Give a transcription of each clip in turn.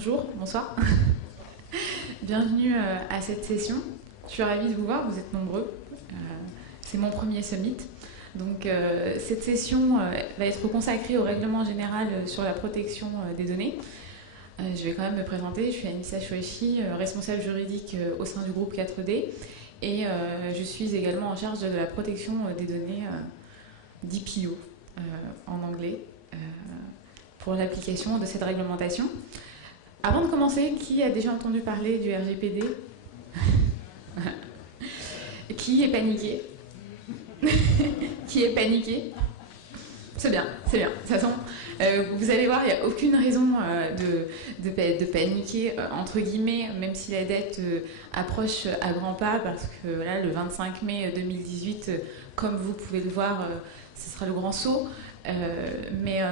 Bonjour, bonsoir. Bienvenue à cette session. Je suis ravie de vous voir, vous êtes nombreux. C'est mon premier summit. Donc cette session va être consacrée au règlement général sur la protection des données. Je vais quand même me présenter. Je suis Anissa Chouechi, responsable juridique au sein du groupe 4D. Et je suis également en charge de la protection des données DPO en anglais pour l'application de cette réglementation. Avant de commencer, qui a déjà entendu parler du RGPD? Qui est paniqué? Qui est paniqué? C'est bien, c'est bien. De toute façon, vous allez voir, il n'y a aucune raison de paniquer, entre guillemets, même si la date approche à grands pas, parce que là, le 25 mai 2018, comme vous pouvez le voir, ce sera le grand saut. Mais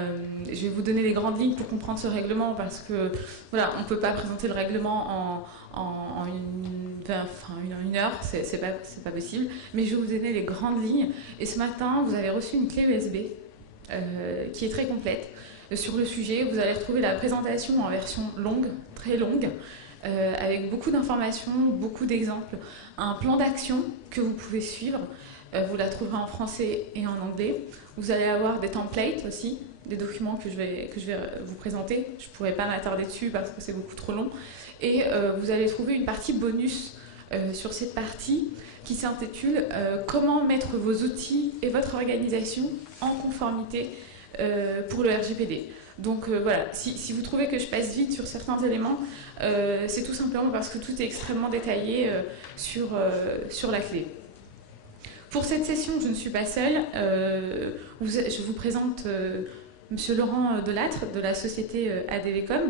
je vais vous donner les grandes lignes pour comprendre ce règlement, parce que voilà, on ne peut pas présenter le règlement en une heure, c'est pas possible. Mais je vais vous donner les grandes lignes. Et ce matin, vous avez reçu une clé USB qui est très complète sur le sujet. Vous allez retrouver la présentation en version longue, très longue, avec beaucoup d'informations, beaucoup d'exemples, un plan d'action que vous pouvez suivre. Vous la trouverez en français et en anglais. Vous allez avoir des templates aussi, des documents que je vais vous présenter. Je ne pourrai pas m'attarder dessus parce que c'est beaucoup trop long. Et vous allez trouver une partie bonus sur cette partie qui s'intitule « Comment mettre vos outils et votre organisation en conformité pour le RGPD ». Donc voilà, si vous trouvez que je passe vite sur certains éléments, c'est tout simplement parce que tout est extrêmely détaillé sur la clé. Pour cette session, je ne suis pas seule. Je vous présente Monsieur Laurent Delattre de la société ADVcom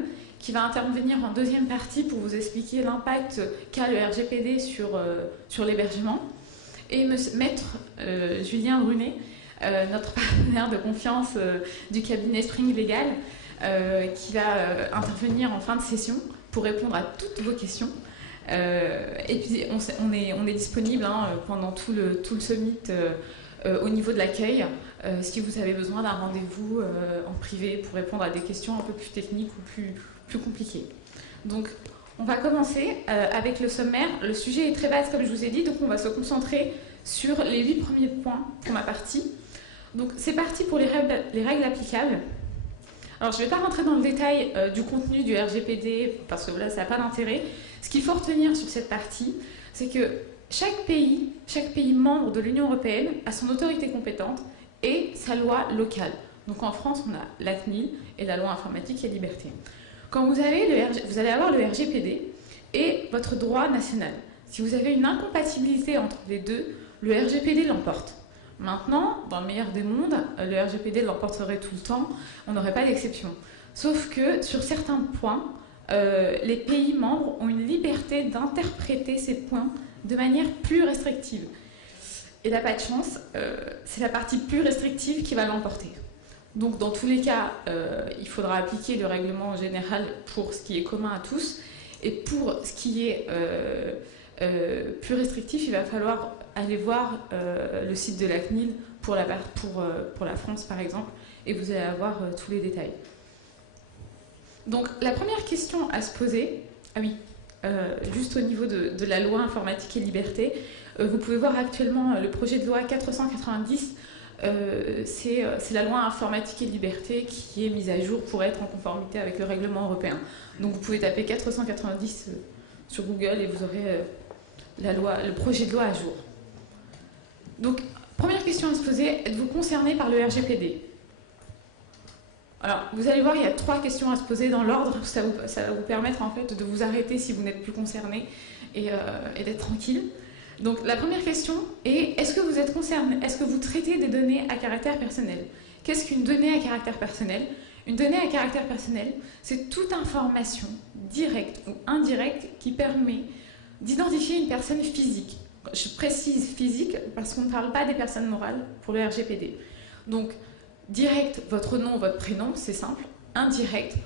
qui va intervenir en deuxième partie pour vous expliquer l'impact qu'a le RGPD sur l'hébergement. Et Maître Julien Brunet, notre partenaire de confiance du cabinet Spring Legal, qui va intervenir en fin de session pour répondre à toutes vos questions. Et puis on est disponible pendant tout le summit au niveau de l'accueil si vous avez besoin d'un rendez-vous en privé pour répondre à des questions un peu plus techniques ou plus compliquées. Donc on va commencer avec le sommaire. Le sujet est très vaste comme je vous ai dit, donc on va se concentrer sur les 8 premiers points pour ma partie. Donc c'est parti pour les règles applicables. Alors je ne vais pas rentrer dans le détail du contenu du RGPD parce que là ça n'a pas d'intérêt. Ce qu'il faut retenir sur cette partie, c'est que chaque pays membre de l'Union européenne a son autorité compétente et sa loi locale. Donc en France, on a la CNIL et la loi informatique et liberté. Quand vous allez avoir le RGPD et votre droit national. Si vous avez une incompatibilité entre les deux, le RGPD l'emporte. Maintenant, dans le meilleur des mondes, le RGPD l'emporterait tout le temps, on n'aurait pas d'exception. Sauf que sur certains points, les pays membres ont une liberté d'interpréter ces points de manière plus restrictive. Et là, pas de chance, c'est la partie plus restrictive qui va l'emporter. Donc, dans tous les cas, il faudra appliquer le règlement général pour ce qui est commun à tous. Et pour ce qui est plus restrictif, il va falloir aller voir le site de la CNIL pour la France, par exemple, et vous allez avoir tous les détails. Donc la première question à se poser, juste au niveau de la loi informatique et liberté, vous pouvez voir actuellement le projet de loi 490, c'est la loi informatique et liberté qui est mise à jour pour être en conformité avec le règlement européen. Donc vous pouvez taper 490 sur Google et vous aurez le projet de loi à jour. Donc première question à se poser, êtes-vous concerné par le RGPD ? Alors, vous allez voir, il y a 3 questions à se poser dans l'ordre. Ça va vous permettre en fait de vous arrêter si vous n'êtes plus concerné et d'être tranquille. Donc, la première question est est-ce que vous êtes concerné? Est-ce que vous traitez des données à caractère personnel? Qu'est-ce qu'une donnée à caractère personnel? Une donnée à caractère personnel, c'est toute information directe ou indirecte qui permet d'identifier une personne physique. Je précise physique parce qu'on ne parle pas des personnes morales pour le RGPD. Donc, direct, votre nom, votre prénom, c'est simple. Indirect,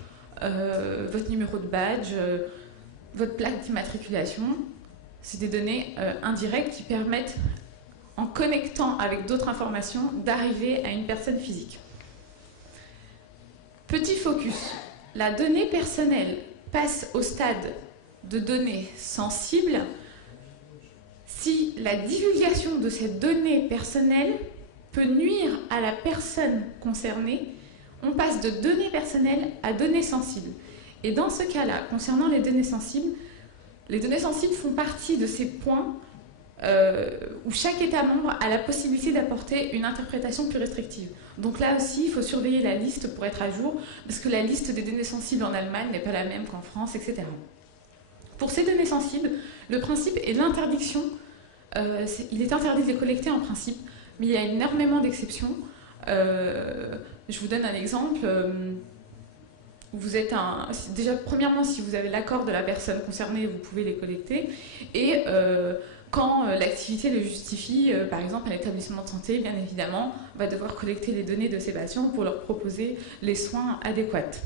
votre numéro de badge, votre plaque d'immatriculation. C'est des données indirectes qui permettent, en connectant avec d'autres informations, d'arriver à une personne physique. Petit focus. La donnée personnelle passe au stade de données sensibles si la divulgation de ces données personnelles peut nuire à la personne concernée. On passe de données personnelles à données sensibles. Et dans ce cas-là, concernant les données sensibles font partie de ces points où chaque État membre a la possibilité d'apporter une interprétation plus restrictive. Donc là aussi, il faut surveiller la liste pour être à jour, parce que la liste des données sensibles en Allemagne n'est pas la même qu'en France, etc. Pour ces données sensibles, le principe est l'interdiction. Il est interdit de les collecter en principe, mais il y a énormément d'exceptions. Je vous donne un exemple. Déjà, premièrement, si vous avez l'accord de la personne concernée, vous pouvez les collecter. Et quand l'activité le justifie, par exemple un établissement de santé, bien évidemment, va devoir collecter les données de ses patients pour leur proposer les soins adéquats.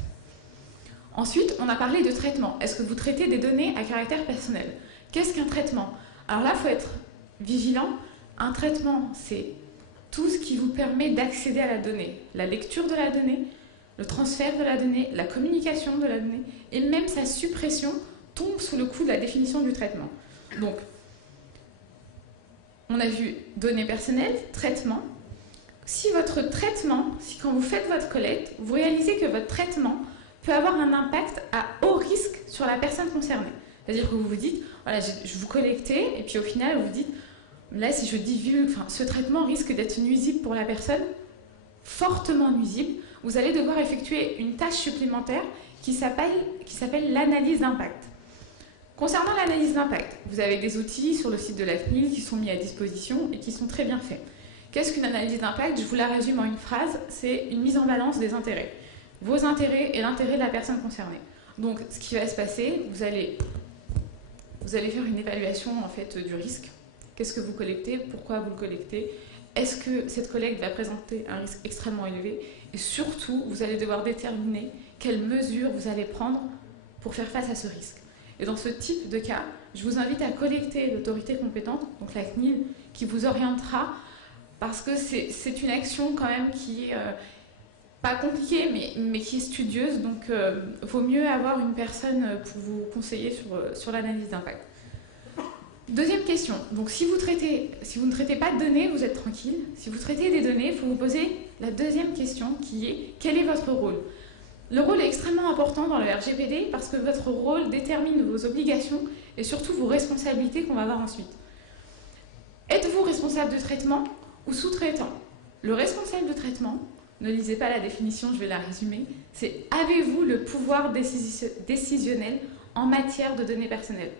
Ensuite, on a parlé de traitement. Est-ce que vous traitez des données à caractère personnel? Qu'est-ce qu'un traitement? Alors là, il faut être vigilant. Un traitement, c'est tout ce qui vous permet d'accéder à la donnée. La lecture de la donnée, le transfert de la donnée, la communication de la donnée, et même sa suppression tombe sous le coup de la définition du traitement. Donc, on a vu données personnelles, traitement. Si votre traitement, si quand vous faites votre collecte, vous réalisez que votre traitement peut avoir un impact à haut risque sur la personne concernée. C'est-à-dire que vous vous dites, voilà, je vous collectez, et puis au final, vous vous dites, là, si je divulgue, ce traitement risque d'être nuisible pour la personne, fortement nuisible, vous allez devoir effectuer une tâche supplémentaire qui s'appelle l'analyse d'impact. Concernant l'analyse d'impact, vous avez des outils sur le site de la CNIL qui sont mis à disposition et qui sont très bien faits. Qu'est-ce qu'une analyse d'impact? Je vous la résume en une phrase, c'est une mise en balance des intérêts. Vos intérêts et l'intérêt de la personne concernée. Donc, ce qui va se passer, vous allez faire une évaluation en fait, du risque. Qu'est-ce que vous collectez? Pourquoi vous le collectez? Est-ce que cette collecte va présenter un risque extrêmement élevé? Et surtout, vous allez devoir déterminer quelles mesures vous allez prendre pour faire face à ce risque. Et dans ce type de cas, je vous invite à collecter l'autorité compétente, donc la CNIL, qui vous orientera, parce que c'est une action quand même qui est pas compliquée, mais qui est studieuse, donc vaut mieux avoir une personne pour vous conseiller sur l'analyse d'impact. Deuxième question, donc si vous ne traitez pas de données, vous êtes tranquille. Si vous traitez des données, il faut vous poser la deuxième question qui est, quel est votre rôle? Le rôle est extrêmement important dans le RGPD parce que votre rôle détermine vos obligations et surtout vos responsabilités qu'on va voir ensuite. Êtes-vous responsable de traitement ou sous-traitant? Le responsable de traitement, ne lisez pas la définition, je vais la résumer, c'est avez-vous le pouvoir décisionnel en matière de données personnelles?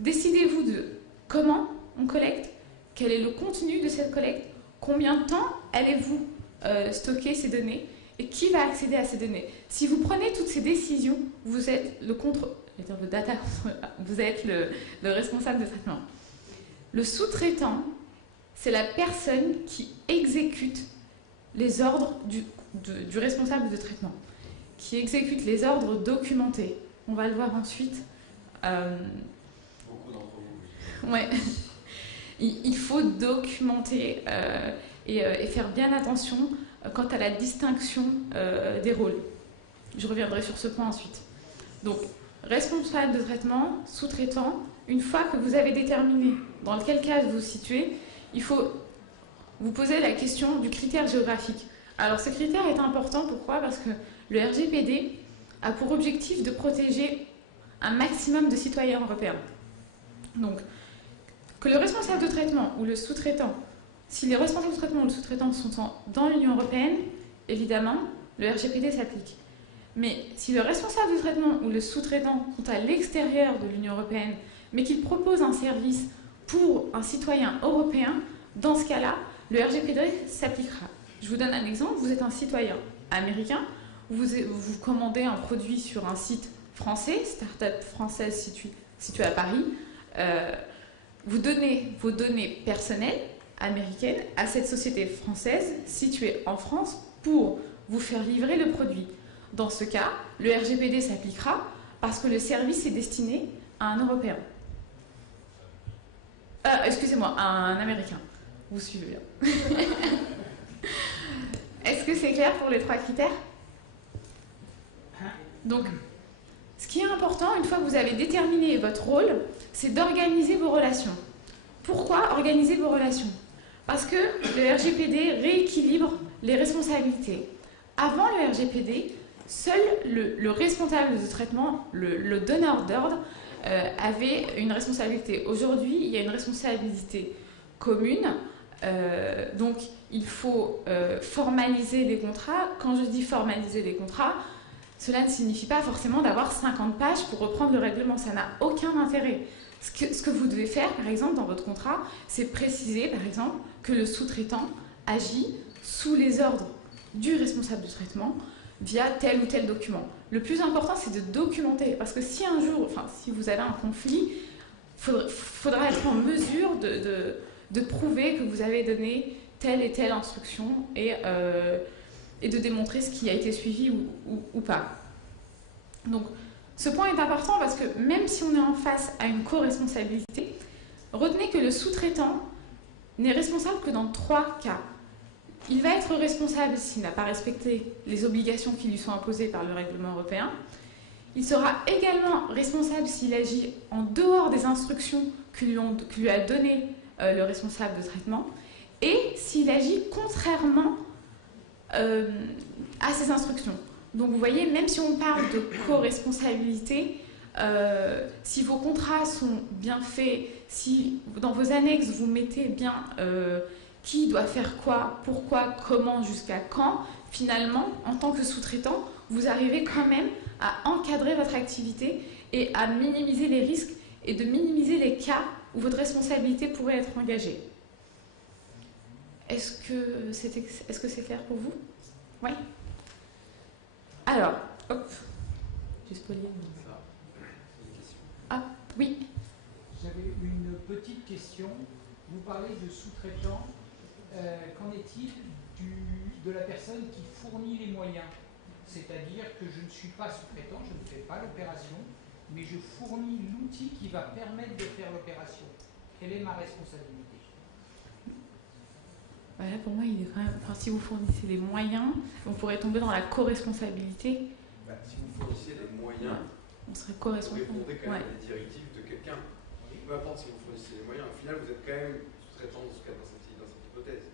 Décidez-vous de comment on collecte, quel est le contenu de cette collecte, combien de temps allez-vous stocker ces données et qui va accéder à ces données. Si vous prenez toutes ces décisions, vous êtes le responsable de traitement. Le sous-traitant, c'est la personne qui exécute les ordres du responsable de traitement, qui exécute les ordres documentés. On va le voir ensuite. Beaucoup d'entre vous. Ouais. Il faut documenter et faire bien attention quant à la distinction des rôles. Je reviendrai sur ce point ensuite. Donc, responsable de traitement, sous-traitant, une fois que vous avez déterminé dans quel cas vous vous situez, il faut vous poser la question du critère géographique. Alors, ce critère est important, pourquoi? Parce que le RGPD a pour objectif de protéger un maximum de citoyens européens. Donc, que le responsable de traitement ou le sous-traitant, si les responsables de traitement ou le sous-traitant sont dans l'Union européenne, évidemment, le RGPD s'applique. Mais si le responsable de traitement ou le sous-traitant sont à l'extérieur de l'Union européenne, mais qu'ils proposent un service pour un citoyen européen, dans ce cas-là, le RGPD s'appliquera. Je vous donne un exemple, vous êtes un citoyen américain, vous commandez un produit sur un site français, start-up française située à Paris, vous donnez vos données personnelles américaines à cette société française située en France pour vous faire livrer le produit. Dans ce cas, le RGPD s'appliquera parce que le service est destiné à un Européen. Excusez-moi, à un Américain. Vous suivez bien. Est-ce que c'est clair pour les trois critères? Donc, Ce qui est important, une fois que vous avez déterminé votre rôle, c'est d'organiser vos relations. Pourquoi organiser vos relations? Parce que le RGPD rééquilibre les responsabilités. Avant le RGPD, seul le responsable de traitement, le donneur d'ordre, avait une responsabilité. Aujourd'hui, il y a une responsabilité commune. Donc, il faut formaliser les contrats. Quand je dis formaliser les contrats, cela ne signifie pas forcément d'avoir 50 pages pour reprendre le règlement. Ça n'a aucun intérêt. Ce que vous devez faire, par exemple, dans votre contrat, c'est préciser, par exemple, que le sous-traitant agit sous les ordres du responsable de traitement via tel ou tel document. Le plus important, c'est de documenter. Parce que si un jour, enfin, si vous avez un conflit, il faudra être en mesure de prouver que vous avez donné telle et telle instruction et de démontrer ce qui a été suivi ou pas. Donc, ce point est important parce que même si on est en face à une co-responsabilité, retenez que le sous-traitant n'est responsable que dans 3 cas. Il va être responsable s'il n'a pas respecté les obligations qui lui sont imposées par le règlement européen. Il sera également responsable s'il agit en dehors des instructions que lui a données le responsable de traitement et s'il agit contrairement à ces instructions. Donc vous voyez, même si on parle de co-responsabilité, si vos contrats sont bien faits, si dans vos annexes vous mettez bien qui doit faire quoi, pourquoi, comment, jusqu'à quand, finalement, en tant que sous-traitant, vous arrivez quand même à encadrer votre activité et à minimiser les risques et de minimiser les cas où votre responsabilité pourrait être engagée. Est-ce que c'est clair pour vous? Oui. Alors, hop, j'ai spoilé. Ah, oui. J'avais une petite question. Vous parlez de sous-traitant. Qu'en est-il de la personne qui fournit les moyens? C'est-à-dire que je ne suis pas sous-traitant, je ne fais pas l'opération, mais je fournis l'outil qui va permettre de faire l'opération. Quelle est ma responsabilité? Voilà, pour moi, il est quand même. Enfin, si vous fournissez les moyens, on pourrait tomber dans la co-responsabilité. Si vous fournissez les moyens, on serait co-responsable. Vous répondrez quand même à des directives de quelqu'un. Peu importe si vous fournissez les moyens, au final, vous êtes quand même sous-traitant dans cette hypothèse.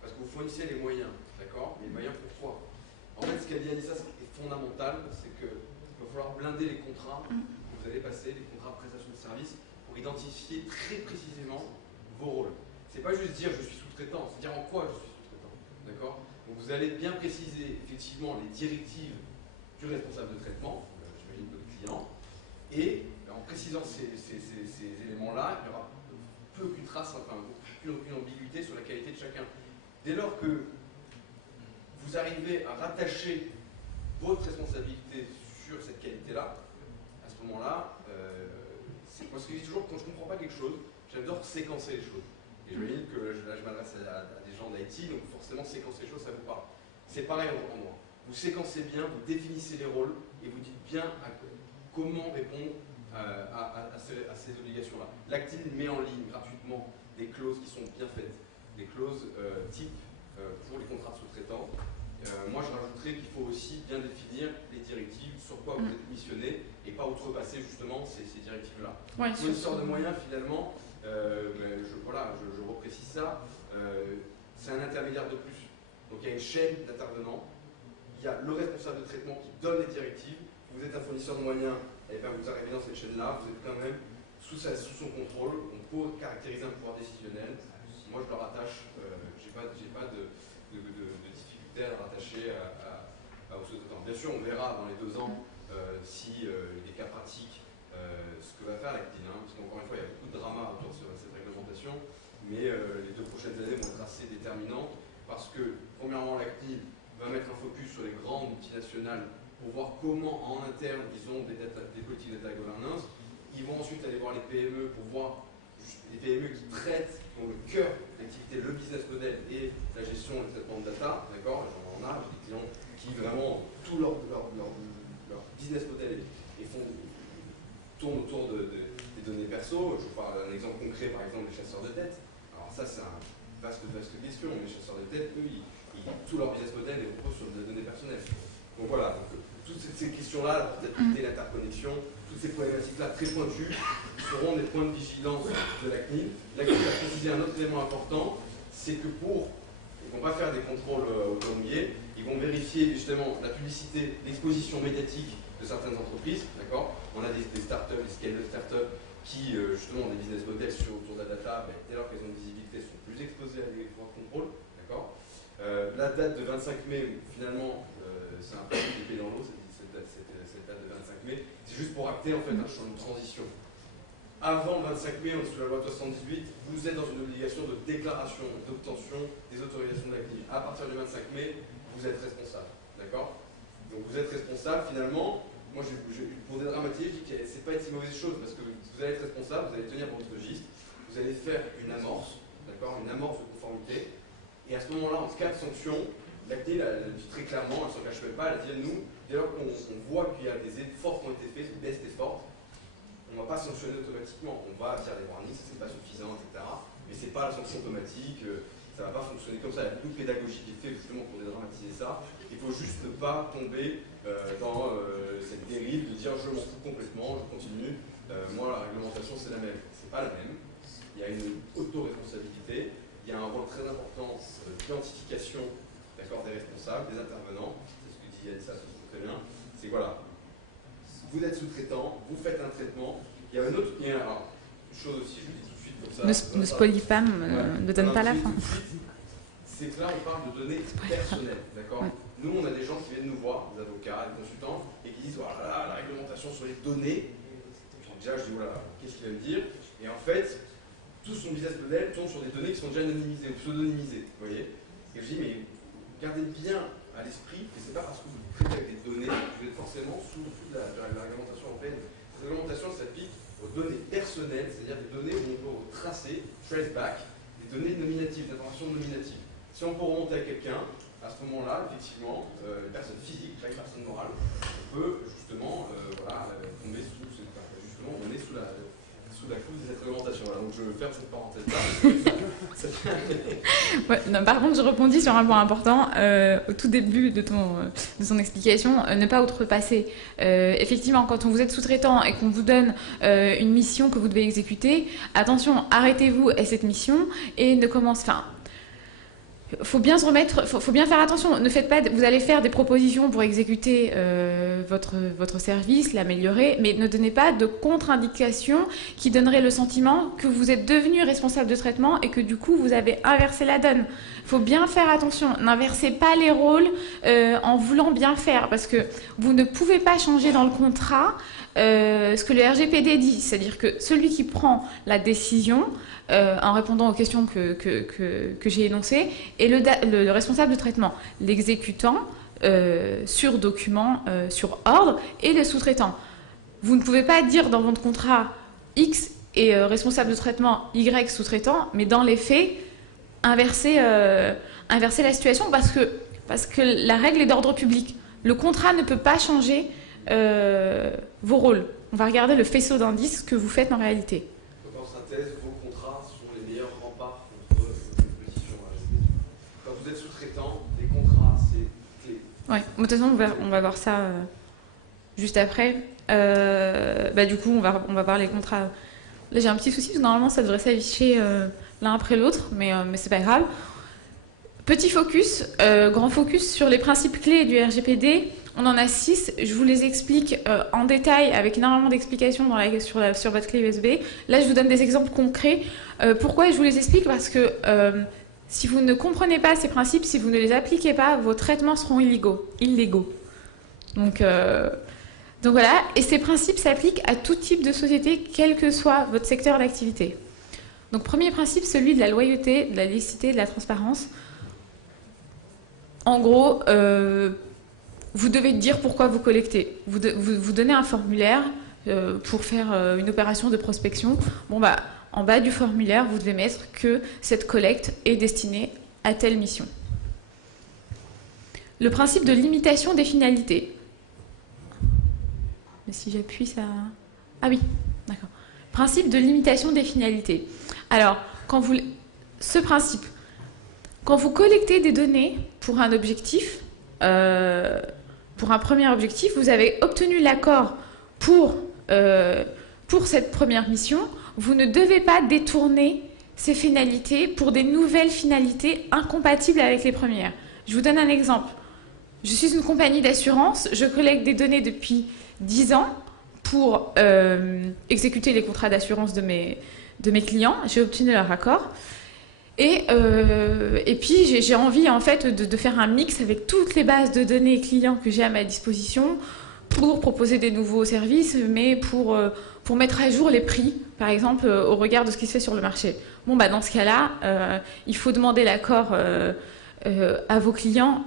Parce que vous fournissez les moyens, d'accord? Mais les moyens pour quoi? En fait, ce qu'a dit Anissa, ce qui est fondamental, c'est qu'il va falloir blinder les contrats que vous allez passer, les contrats de prestation de services, pour identifier très précisément vos rôles. C'est pas juste dire je suis sous-traitant, c'est dire en quoi je suis sous-traitant, d'accord? Donc vous allez bien préciser effectivement les directives du responsable de traitement, j'imagine votre client, et en précisant ces éléments-là, il n'y aura plus aucune trace, enfin aucune ambiguïté sur la qualité de chacun. Dès lors que vous arrivez à rattacher votre responsabilité sur cette qualité-là, à ce moment-là, moi ce que je dis toujours, quand je ne comprends pas quelque chose, j'adore séquencer les choses. Et je me dis que là je m'adresse à des gens d'IT, donc forcément séquencer les choses, ça vous parle. C'est pareil en droit. Vous séquencez bien, vous définissez les rôles, et vous dites bien comment répondre à ces obligations-là. L'ACTIL met en ligne gratuitement des clauses qui sont bien faites, des clauses type pour les contrats de sous-traitants. Moi, je rajouterais qu'il faut aussi bien définir les directives sur quoi vous êtes missionné et pas outrepasser justement ces directives-là. Ouais, une sorte de moyen, finalement, je reprécise ça, c'est un intermédiaire de plus. Donc il y a une chaîne d'intervenants, il y a le responsable de traitement qui donne les directives, vous êtes un fournisseur de moyens, et bien vous arrivez dans cette chaîne-là, vous êtes quand même sous son contrôle, on peut caractériser un pouvoir décisionnel. Moi je le rattache, j'ai pas de difficulté à le rattacher au sous-traitant. Bien sûr on verra dans les 2 ans si des cas pratiques, ce que va faire l'ACTIL, parce qu'encore une fois il y a beaucoup de drama autour de cette réglementation, mais les 2 prochaines années vont être assez déterminantes parce que premièrement l'ACTIL va mettre un focus sur les grandes multinationales pour voir comment en interne ils ont des politiques de data governance. Ils vont ensuite aller voir les PME pour voir les PME qui traitent dans le cœur de l'activité, le business model et la gestion et le traitement de data, d'accord? J'en ai des clients qui vraiment tout leur business model tourne autour des données perso. Je vous parle d'un exemple concret, par exemple, des chasseurs de tête. Alors ça, c'est une vaste question. Les chasseurs de tête, eux, tout leur business model repose sur des données personnelles. Donc voilà, donc, toutes ces questions-là, la portabilité, l'interconnexion, toutes ces problématiques-là très pointues seront des points de vigilance de la CNIL. La CNIL a précisé un autre élément important, c'est que ils ne vont pas faire des contrôles autonomés, ils vont vérifier justement la publicité, l'exposition médiatique de certaines entreprises, d'accord. On a des startups, des scale de startups qui justement ont des business models autour de la data, dès lors qu'elles ont une visibilité, sont plus exposées à des pouvoirs de contrôle, d'accord. La date de 25 mai, finalement, c'est un peu épée dans l'eau, cette date de 25 mai, c'est juste pour acter en fait un champ de transition. Avant le 25 mai, sous la loi 78, vous êtes dans une obligation de déclaration, d'obtention des autorisations de la CNIL. À partir du 25 mai, vous êtes responsable, d'accord. Donc vous êtes responsable, finalement, moi pour dédramatiser, je dis que c'est pas une si mauvaise chose, parce que vous allez être responsable, vous allez tenir votre registre, vous allez faire une amorce, d'accord, une amorce de conformité, et à ce moment-là, en cas de sanction, la CNIL, elle dit très clairement, elle ne s'en cache même pas, elle dit à nous, dès lors qu'on voit qu'il y a des efforts qui ont été faits, des baisses d'efforts, on ne va pas sanctionner automatiquement, on va faire des warnings, ça c'est pas suffisant, etc. Mais c'est pas la sanction automatique, ça ne va pas fonctionner comme ça. Il y a beaucoup de pédagogie qui est faite justement pour dédramatiser ça. Il faut juste ne pas tomber dans cette dérive de dire je m'en fous complètement, je continue. Moi la réglementation c'est la même. C'est pas la même. Il y a une auto-responsabilité, il y a un rôle très important d'identification des responsables, des intervenants, c'est ce que dit Yanissa très bien. C'est voilà. Vous êtes sous-traitant, vous faites un traitement. Il y a une autre alors, une chose aussi, je vous dis tout de suite comme ça. Ne spoilie pas, ne donne pas la fin. C'est que là, on parle de données personnelles, d'accord. Ouais. Nous, on a des gens qui viennent nous voir, des avocats, des consultants, et qui disent voilà, la réglementation sur les données. Déjà, je dis voilà, qu'est-ce qu'il va me dire? Et en fait, tout son business model tourne sur des données qui sont déjà anonymisées ou pseudonymisées, vous voyez. Et je dis mais gardez bien à l'esprit que c'est pas parce que vous traitez avec des données que vous êtes forcément sous la réglementation européenne. Cette réglementation s'applique aux données personnelles, c'est-à-dire des données où on peut tracer, trace back, des données nominatives, des informations nominatives. Si on peut remonter à quelqu'un, à ce moment-là, effectivement, une personne physique, chaque personne morale, on peut justement tomber sous justement, on est sous la couche de cette réglementation. Voilà, donc je ferme cette parenthèse-là. Ouais, non, par contre, je rebondis sur un point important. Au tout début de ton explication, ne pas outrepasser. Effectivement, quand on vous êtes sous-traitant et qu'on vous donne une mission que vous devez exécuter, attention, arrêtez-vous à cette mission et ne commence... Enfin, faut bien se remettre, faut bien faire attention. Ne faites pas, vous allez faire des propositions pour exécuter votre service, l'améliorer, mais ne donnez pas de contre-indications qui donneraient le sentiment que vous êtes devenu responsable de traitement et que du coup vous avez inversé la donne. Faut bien faire attention. N'inversez pas les rôles en voulant bien faire, parce que vous ne pouvez pas changer dans le contrat ce que le RGPD dit, c'est-à-dire que celui qui prend la décision en répondant aux questions que j'ai énoncées est le responsable de traitement, l'exécutant sur document, sur ordre, et le sous-traitant. Vous ne pouvez pas dire dans votre contrat X est responsable de traitement, Y sous-traitant, mais dans les faits, inverser la situation parce que la règle est d'ordre public. Le contrat ne peut pas changer vos rôles. On va regarder le faisceau d'indices que vous faites en réalité. Donc en synthèse, vos contrats sont les meilleurs remparts contre l'exposition à la. Quand vous êtes sous-traitant, les contrats, c'est clé. Ouais, de toute façon, on va voir ça juste après. Du coup, on va voir les contrats. Là, j'ai un petit souci parce que normalement, ça devrait s'afficher l'un après l'autre, mais c'est pas grave. Petit focus, grand focus sur les principes clés du RGPD. On en a 6, je vous les explique en détail avec énormément d'explications sur votre clé USB. Là, je vous donne des exemples concrets. Pourquoi je vous les explique? Parce que si vous ne comprenez pas ces principes, si vous ne les appliquez pas, vos traitements seront illégaux. Donc voilà, et ces principes s'appliquent à tout type de société, quel que soit votre secteur d'activité. Donc premier principe, celui de la loyauté, de la licité, de la transparence. En gros, vous devez dire pourquoi vous collectez. Vous donnez un formulaire pour faire une opération de prospection. En bas du formulaire, vous devez mettre que cette collecte est destinée à telle mission. Le principe de limitation des finalités. Mais si j'appuie, ça... Ah oui, d'accord. Principe de limitation des finalités. Alors, ce principe, quand vous collectez des données pour un objectif, pour un premier objectif, vous avez obtenu l'accord pour cette première mission, vous ne devez pas détourner ces finalités pour des nouvelles finalités incompatibles avec les premières. Je vous donne un exemple. Je suis une compagnie d'assurance, je collecte des données depuis 10 ans pour exécuter les contrats d'assurance de mes clients. J'ai obtenu leur accord. Et puis, j'ai envie, en fait, de faire un mix avec toutes les bases de données clients que j'ai à ma disposition pour proposer des nouveaux services, mais pour mettre à jour les prix, par exemple, au regard de ce qui se fait sur le marché. Bon, bah, dans ce cas-là, il faut demander l'accord à vos clients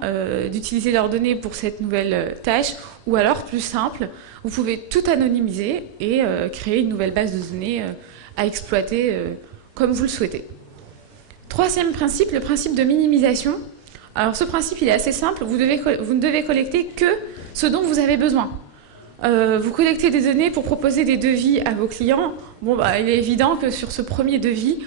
d'utiliser leurs données pour cette nouvelle tâche, ou alors, plus simple, vous pouvez tout anonymiser et créer une nouvelle base de données à exploiter comme vous le souhaitez. Troisième principe, le principe de minimisation. Alors ce principe, il est assez simple. Vous ne devez collecter que ce dont vous avez besoin. Vous collectez des données pour proposer des devis à vos clients. Bon, bah, il est évident que sur ce premier devis,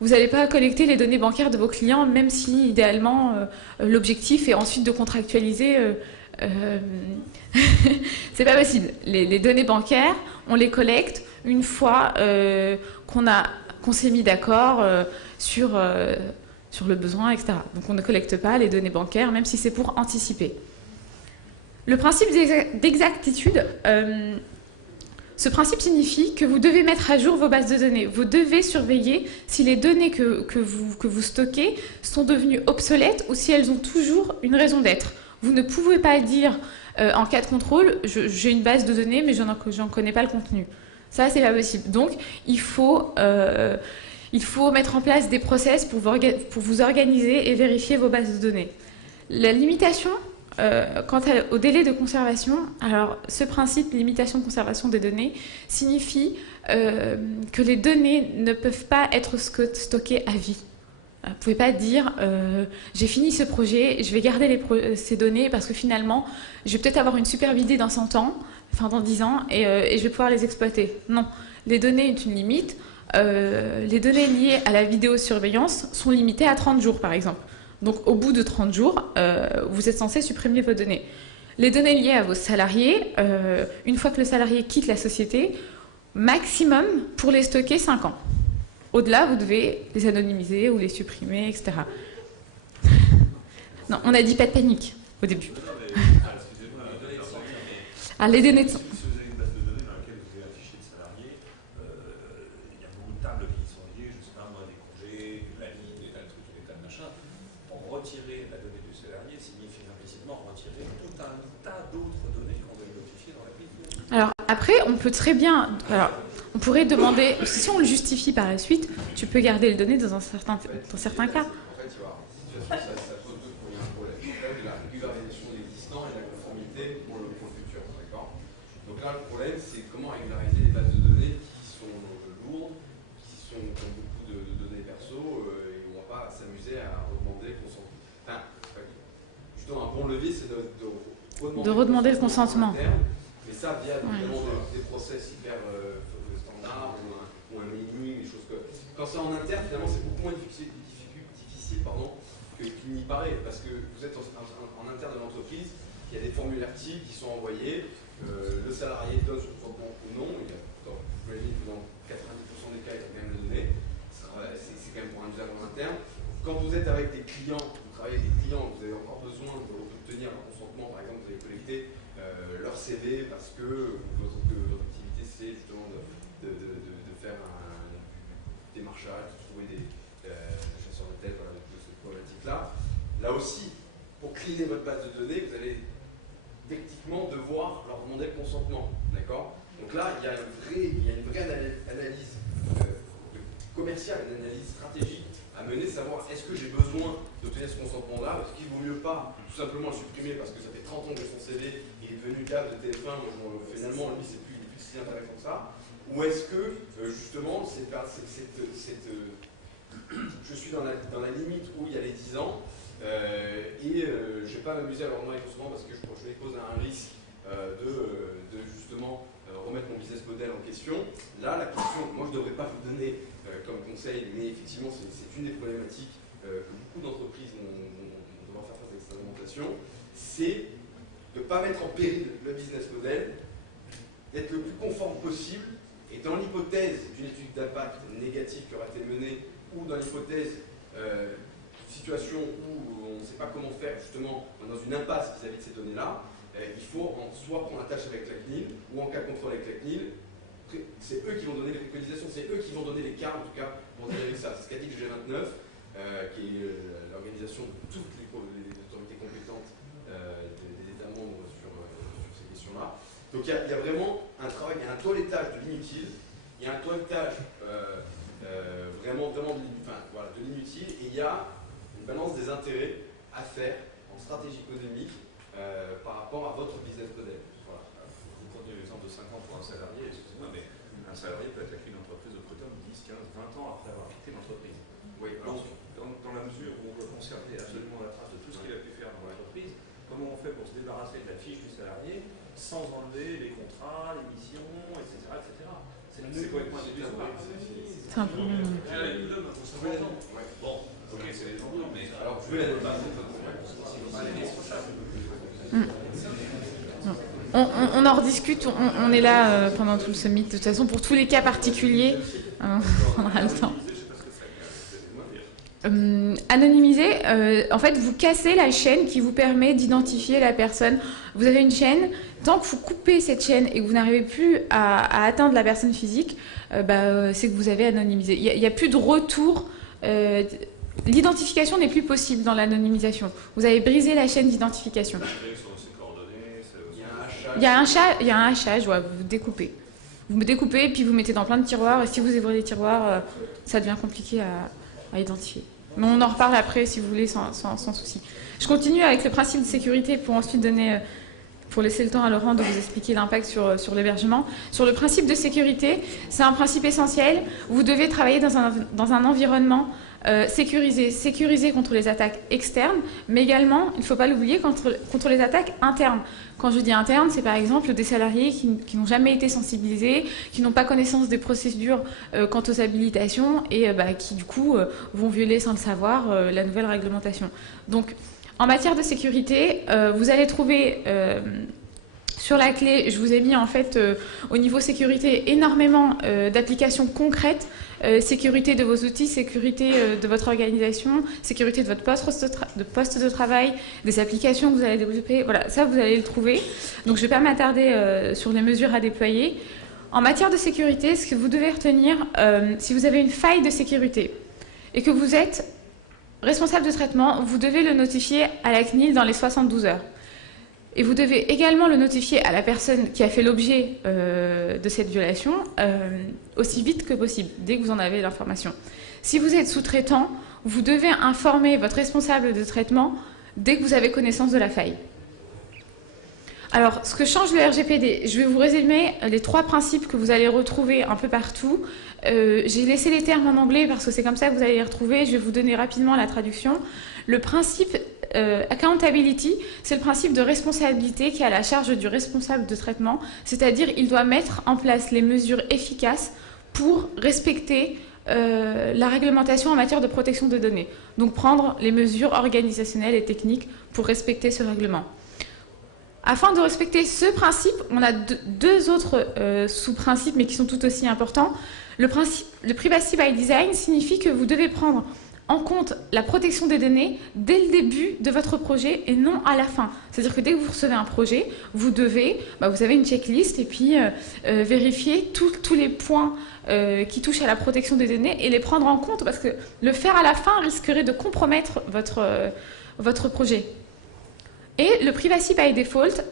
vous n'allez pas collecter les données bancaires de vos clients, même si, idéalement, l'objectif est ensuite de contractualiser. C'est pas possible. Les données bancaires, on les collecte une fois qu'on s'est mis d'accord sur le besoin, etc. Donc on ne collecte pas les données bancaires, même si c'est pour anticiper. Le principe d'exactitude, ce principe signifie que vous devez mettre à jour vos bases de données. Vous devez surveiller si les données que vous stockez sont devenues obsolètes ou si elles ont toujours une raison d'être. Vous ne pouvez pas dire en cas de contrôle, j'ai une base de données, mais j'en connais pas le contenu. Ça, c'est pas possible. Donc, il faut mettre en place des process pour vous organiser et vérifier vos bases de données. La limitation, quant au délai de conservation, alors ce principe, limitation de conservation des données, signifie que les données ne peuvent pas être stockées à vie. Vous ne pouvez pas dire j'ai fini ce projet, je vais garder ces données parce que finalement, je vais peut-être avoir une superbe idée dans 100 ans, enfin dans 10 ans, et je vais pouvoir les exploiter. Non, les données ont une limite. Les données liées à la vidéosurveillance sont limitées à 30 jours, par exemple. Donc, au bout de 30 jours, vous êtes censé supprimer vos données. Les données liées à vos salariés, une fois que le salarié quitte la société, maximum pour les stocker 5 ans. Au-delà, vous devez les anonymiser ou les supprimer, etc. Non, on n'a dit pas de panique au début. Alors, les données de... Si vous avez une base de données dans laquelle vous avez un fichier de salariés, il y a beaucoup de tables qui sont liées, je ne sais pas moi, des congés, de la vie, des tas de trucs, des tas de machins. Pour retirer la donnée du salarié signifie implicitement retirer tout un tas d'autres données qu'on va identifier dans la pile. Alors, après, on peut très bien... Alors, on pourrait demander... Si on le justifie par la suite, tu peux garder les données dans certains cas. En fait, tu vois, ça pose deux problèmes. La régularisation de l'existant et la conformité pour le futur. D'accord ? Donc là, le problème, c'est comment régulariser les bases de données qui sont lourdes, qui ont beaucoup de données perso, et on ne va pas s'amuser à redemander le consentement. Enfin, justement, un bon levier, c'est de redemander le consentement. Mais ça, via évidemment des process hyper standards ou un mailing, des choses que. Quand c'est en interne, finalement, c'est beaucoup moins difficile qu'il n'y paraît, parce que vous êtes en interne de l'entreprise, il y a des formulaires types qui sont envoyés, le salarié donne son consentement ou non, je me dis que dans 90% des cas, il y a quand même les données, c'est quand même pour un usage en interne. Quand vous êtes avec des clients, vous travaillez avec des clients, vous avez encore besoin d'obtenir un consentement, par exemple, vous avez collecté leur CV parce que votre activité, c'est justement de faire un démarchage, de trouver des chasseurs de tête, voilà, de cette problématique-là. Là aussi, pour cleaner votre base de données, vous allez techniquement devoir leur demander le consentement. D'accord ? Donc là, il y a une vraie analyse commerciale, une analyse stratégique à mener, savoir est-ce que j'ai besoin d'obtenir ce consentement-là, est-ce qu'il vaut mieux pas tout simplement le supprimer parce que ça fait 30 ans que j'ai son CV, il est devenu cadre de TF1, finalement lui il est plus si intéressant que ça, ou est-ce que justement je suis dans la limite où il y a les 10 ans et je ne vais pas m'amuser à leur demander consentement parce que je m'expose à un risque de justement remettre mon business model en question. Là, la question, moi je ne devrais pas vous donner comme conseil, mais effectivement c'est une des problématiques que beaucoup d'entreprises vont devoir faire face à cette réglementation, c'est de ne pas mettre en péril le business model, d'être le plus conforme possible, et dans l'hypothèse d'une étude d'impact négative qui aura été menée, ou dans l'hypothèse d'une situation où on ne sait pas comment faire, justement, on est dans une impasse vis-à-vis de ces données-là, il faut soit prendre attache avec la CNIL, ou en cas de contrôle avec la CNIL, c'est eux qui vont donner les préconisations, c'est eux qui vont donner les cas, en tout cas, pour gérer ça. C'est ce qu'a dit le G29, qui est l'organisation de toutes les autorités compétentes des États membres sur ces questions-là. Donc il y a vraiment un travail, il y a un toilettage de l'inutile, il y a un toilettage vraiment de l'inutile, et il y a une balance des intérêts à faire en stratégie économique par rapport à votre business model. Voilà. Vous prenez l'exemple de 5 ans pour un salarié, excusez-moi, mais un salarié peut attaquer une entreprise de prud'homme 10, 15, 20 ans après avoir quitté l'entreprise. Oui, donc, dans la mesure où on doit conserver absolument la trace de tout ce qu'il a pu faire dans l'entreprise, comment on fait pour se débarrasser de la fiche du salarié sans enlever les contrats, les missions, etc. C'est complètement illusoire. C'est un peu... Bon, ok, c'est les gens, mais alors je vais on en rediscute, on est là pendant tout le summit. De toute façon, pour tous les cas particuliers, on aura le temps. Anonymiser, en fait, vous cassez la chaîne qui vous permet d'identifier la personne. Vous avez une chaîne, tant que vous coupez cette chaîne et que vous n'arrivez plus à atteindre la personne physique, c'est que vous avez anonymisé. Il n'y a plus de retour. L'identification n'est plus possible dans l'anonymisation. Vous avez brisé la chaîne d'identification. Il y a un hachage, ouais, vous découpez. Vous me découpez, puis vous mettez dans plein de tiroirs, et si vous ouvrez les tiroirs, ça devient compliqué à identifier. Mais on en reparle après, si vous voulez, sans souci. Je continue avec le principe de sécurité pour ensuite donner, pour laisser le temps à Laurent de vous expliquer l'impact sur l'hébergement. Sur le principe de sécurité, c'est un principe essentiel. Vous devez travailler dans un environnement sécurisé contre les attaques externes, mais également, il ne faut pas l'oublier, contre les attaques internes. Quand je dis interne, c'est par exemple des salariés qui n'ont jamais été sensibilisés, qui n'ont pas connaissance des procédures quant aux habilitations et qui du coup vont violer sans le savoir la nouvelle réglementation. Donc en matière de sécurité, vous allez trouver sur la clé, je vous ai mis en fait au niveau sécurité énormément d'applications concrètes. Sécurité de vos outils, sécurité de votre organisation, sécurité de votre poste de travail, des applications que vous allez développer. Voilà, ça vous allez le trouver. Donc je ne vais pas m'attarder sur les mesures à déployer. En matière de sécurité, ce que vous devez retenir, si vous avez une faille de sécurité et que vous êtes responsable de traitement, vous devez le notifier à la CNIL dans les 72 heures. Et vous devez également le notifier à la personne qui a fait l'objet de cette violation aussi vite que possible, dès que vous en avez l'information. Si vous êtes sous-traitant, vous devez informer votre responsable de traitement dès que vous avez connaissance de la faille. Alors, ce que change le RGPD, je vais vous résumer les 3 principes que vous allez retrouver un peu partout. J'ai laissé les termes en anglais parce que c'est comme ça que vous allez les retrouver. Je vais vous donner rapidement la traduction. Le principe accountability, c'est le principe de responsabilité qui est à la charge du responsable de traitement, c'est-à-dire il doit mettre en place les mesures efficaces pour respecter la réglementation en matière de protection des données. Donc prendre les mesures organisationnelles et techniques pour respecter ce règlement. Afin de respecter ce principe, on a deux autres sous-principes, mais qui sont tout aussi importants. Le privacy by design signifie que vous devez prendre en compte la protection des données dès le début de votre projet et non à la fin. C'est-à-dire que dès que vous recevez un projet, vous devez, vous avez une checklist et puis vérifier tous les points qui touchent à la protection des données et les prendre en compte parce que le faire à la fin risquerait de compromettre votre projet. Et le privacy by default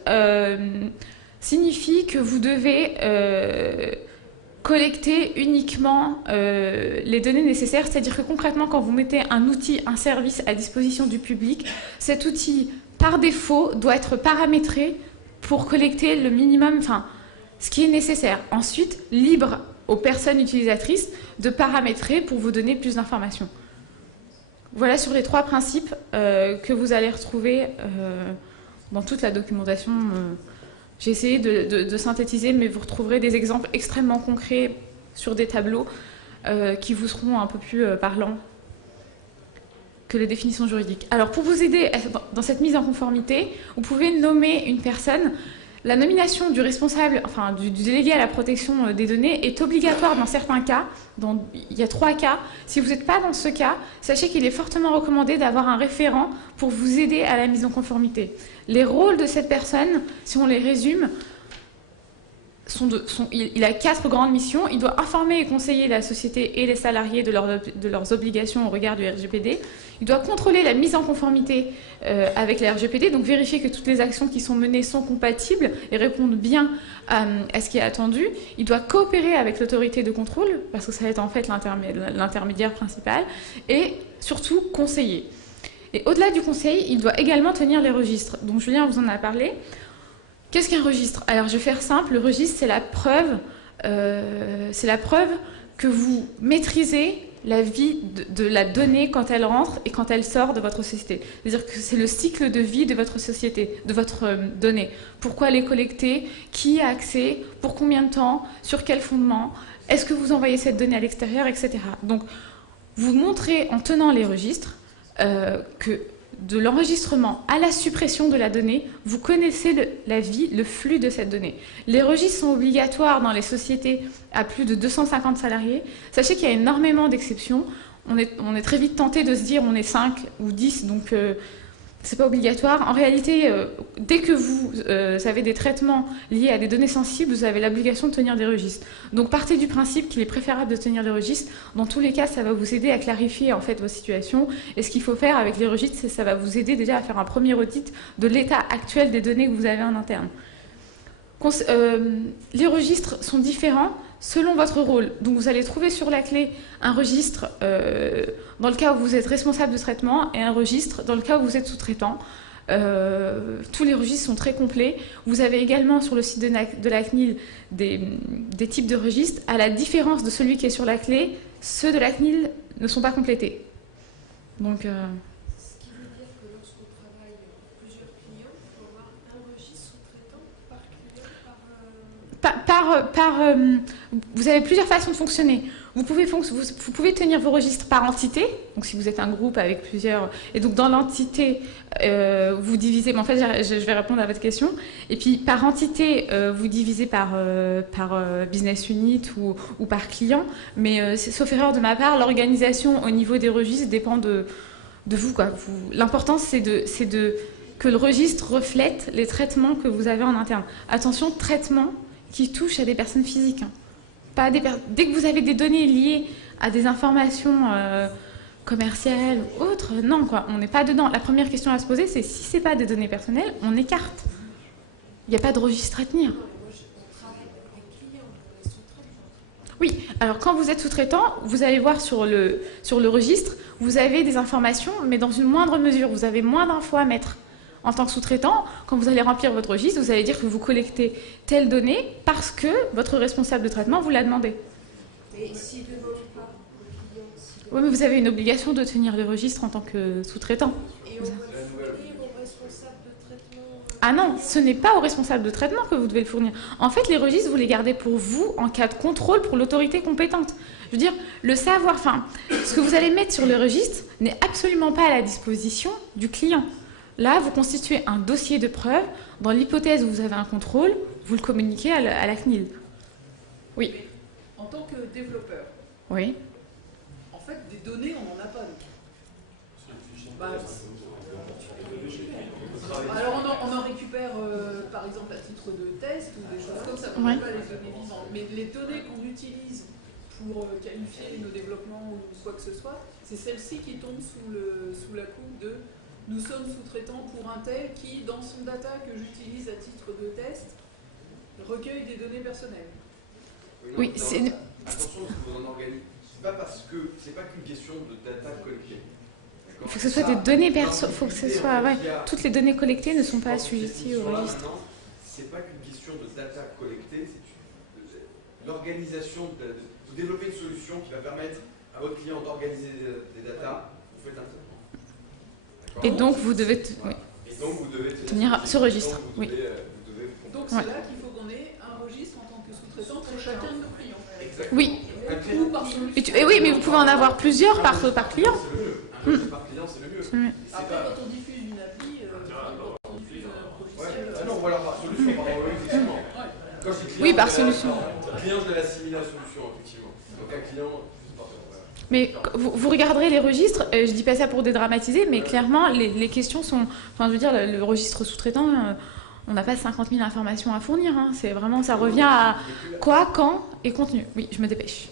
signifie que vous devez collecter uniquement les données nécessaires, c'est-à-dire que concrètement, quand vous mettez un outil, un service à disposition du public, cet outil, par défaut, doit être paramétré pour collecter le minimum, ce qui est nécessaire. Ensuite, libre aux personnes utilisatrices de paramétrer pour vous donner plus d'informations. Voilà sur les 3 principes que vous allez retrouver dans toute la documentation. J'ai essayé de synthétiser, mais vous retrouverez des exemples extrêmement concrets sur des tableaux qui vous seront un peu plus parlants que les définitions juridiques. Alors, pour vous aider dans cette mise en conformité, vous pouvez nommer une personne. La nomination du responsable, enfin du délégué à la protection des données est obligatoire dans certains cas. Il y a 3 cas. Si vous n'êtes pas dans ce cas, sachez qu'il est fortement recommandé d'avoir un référent pour vous aider à la mise en conformité. Les rôles de cette personne, si on les résume, il a 4 grandes missions. Il doit informer et conseiller la société et les salariés de leurs obligations au regard du RGPD. Il doit contrôler la mise en conformité avec la RGPD, donc vérifier que toutes les actions qui sont menées sont compatibles et répondent bien à ce qui est attendu. Il doit coopérer avec l'autorité de contrôle, parce que ça va être en fait l'intermédiaire principal, et surtout conseiller. Et au-delà du conseil, il doit également tenir les registres. Donc Julien vous en a parlé. Qu'est-ce qu'un registre? Alors, je vais faire simple. Le registre, c'est la preuve que vous maîtrisez la vie de la donnée quand elle rentre et quand elle sort de votre société. C'est-à-dire que c'est le cycle de vie de votre société, de votre donnée. Pourquoi les collecter? Qui a accès? Pour combien de temps? Sur quel fondement? Est-ce que vous envoyez cette donnée à l'extérieur, etc. Donc, vous montrez en tenant les registres que de l'enregistrement à la suppression de la donnée, vous connaissez la vie, le flux de cette donnée. Les registres sont obligatoires dans les sociétés à plus de 250 salariés. Sachez qu'il y a énormément d'exceptions. On est très vite tenté de se dire on est 5 ou 10, donc c'est pas obligatoire. En réalité, dès que vous avez des traitements liés à des données sensibles, vous avez l'obligation de tenir des registres. Donc partez du principe qu'il est préférable de tenir des registres. Dans tous les cas, ça va vous aider à clarifier en fait vos situations. Et ce qu'il faut faire avec les registres, c'est que ça va vous aider déjà à faire un premier audit de l'état actuel des données que vous avez en interne. Les registres sont différents selon votre rôle. Donc vous allez trouver sur la clé un registre dans le cas où vous êtes responsable de traitement et un registre dans le cas où vous êtes sous-traitant. Tous les registres sont très complets. Vous avez également sur le site de la CNIL des types de registres. À la différence de celui qui est sur la clé, ceux de la CNIL ne sont pas complétés. Donc, Ce qui veut dire que lorsqu'on travaille plusieurs clients, il faut avoir un registre sous-traitant par client, vous avez plusieurs façons de fonctionner. Vous pouvez tenir vos registres par entité, donc si vous êtes un groupe avec plusieurs... Et donc dans l'entité, vous divisez... Mais en fait, je vais répondre à votre question. Et puis par entité, vous divisez par business unit ou par client. Mais sauf erreur de ma part, l'organisation au niveau des registres dépend de vous, quoi. L'important, c'est que le registre reflète les traitements que vous avez en interne. Attention, traitements qui touchent à des personnes physiques. Hein. Pas dès que vous avez des données liées à des informations commerciales ou autres, non, quoi, on n'est pas dedans. La première question à se poser, c'est si ce n'est pas des données personnelles, on écarte. Il n'y a pas de registre à tenir. Oui, alors quand vous êtes sous-traitant, vous allez voir sur le registre, vous avez des informations, mais dans une moindre mesure. Vous avez moins d'infos à mettre. En tant que sous-traitant, quand vous allez remplir votre registre, vous allez dire que vous collectez telle donnée parce que votre responsable de traitement vous l'a demandé. Mais s'il ne demande pas au client... Oui, mais vous avez une obligation de tenir le registre en tant que sous-traitant. Et on va le fournir au responsable de traitement... Ah non, ce n'est pas au responsable de traitement que vous devez le fournir. En fait, les registres, vous les gardez pour vous en cas de contrôle pour l'autorité compétente. Je veux dire, le savoir, enfin, ce que vous allez mettre sur le registre n'est absolument pas à la disposition du client. Là, vous constituez un dossier de preuve. Dans l'hypothèse où vous avez un contrôle, vous le communiquez à la CNIL. Oui. Mais en tant que développeur, Oui. en fait, des données, on n'en a pas. Alors, on en récupère, par exemple, à titre de test ou des choses comme ça. On n'a pas les données vivantes. Mais les données qu'on utilise pour qualifier nos développements ou quoi que ce soit, c'est celles-ci qui tombent sous la coupe de... Nous sommes sous-traitants pour un tel qui, dans son data que j'utilise à titre de test, recueille des données personnelles. Oui, c'est... Attention à ce que vous en organisez. C'est pas qu'une question de data collectée. Il faut que ce soit des données perso. Il faut que ce soit... Ouais, toutes les données collectées ne sont pas assujetties au registre. C'est pas qu'une question de data collectée, c'est l'organisation. Vous développez une solution qui va permettre à votre client d'organiser des data. Vous faites un traitement. Et donc, vous devez, tenir ce registre. Oui. Donc, c'est là qu'il faut qu'on ait un registre en tant que sous-traitant pour chacun de nos clients. Oui. Ou par solution. Oui, mais vous pouvez en avoir plusieurs par client. par client, c'est le mieux. Après, quand on diffuse une appli, quand on diffuse un logiciel... Ah non, voilà, par solution, effectivement. Quand je dis client, oui, par solution. Client, je l'ai assimilé à solution, effectivement. Donc un client, je sais pas. Voilà. Mais vous regarderez les registres, je dis pas ça pour dédramatiser, mais clairement, les questions sont... Enfin, je veux dire, le registre sous-traitant, on n'a pas 50 000 informations à fournir. Hein. C'est vraiment, ça revient à quoi, quand et contenu. Oui, je me dépêche.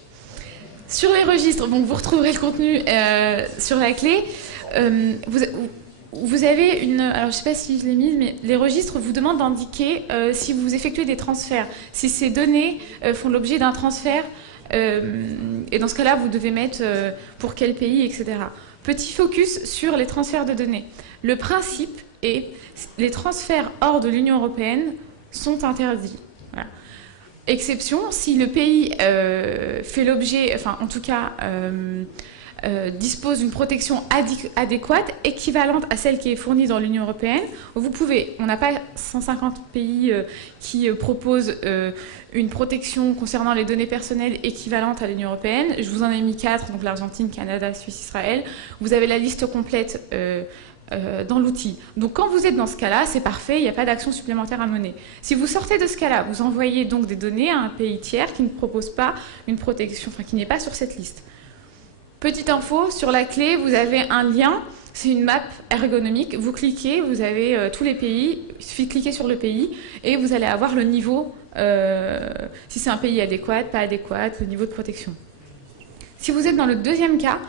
Sur les registres, donc vous retrouverez le contenu sur la clé. Vous avez une... Alors, je ne sais pas si je l'ai mise, mais les registres vous demandent d'indiquer si vous effectuez des transferts, si ces données font l'objet d'un transfert. Et dans ce cas-là, vous devez mettre pour quel pays, etc. Petit focus sur les transferts de données. Le principe est les transferts hors de l'Union européenne sont interdits. Voilà. Exception, si le pays fait l'objet, enfin en tout cas dispose d'une protection adéquate, équivalente à celle qui est fournie dans l'Union européenne. Vous pouvez, on n'a pas 150 pays qui proposent une protection concernant les données personnelles équivalente à l'Union européenne. Je vous en ai mis 4, donc l'Argentine, Canada, Suisse, Israël. Vous avez la liste complète dans l'outil. Donc quand vous êtes dans ce cas-là, c'est parfait, il n'y a pas d'action supplémentaire à mener. Si vous sortez de ce cas-là, vous envoyez donc des données à un pays tiers qui ne propose pas une protection, enfin qui n'est pas sur cette liste. Petite info, sur la clé, vous avez un lien, c'est une map ergonomique. Vous cliquez, vous avez tous les pays, il suffit de cliquer sur le pays et vous allez avoir le niveau, si c'est un pays adéquat, pas adéquat, le niveau de protection. Si vous êtes dans le deuxième cas,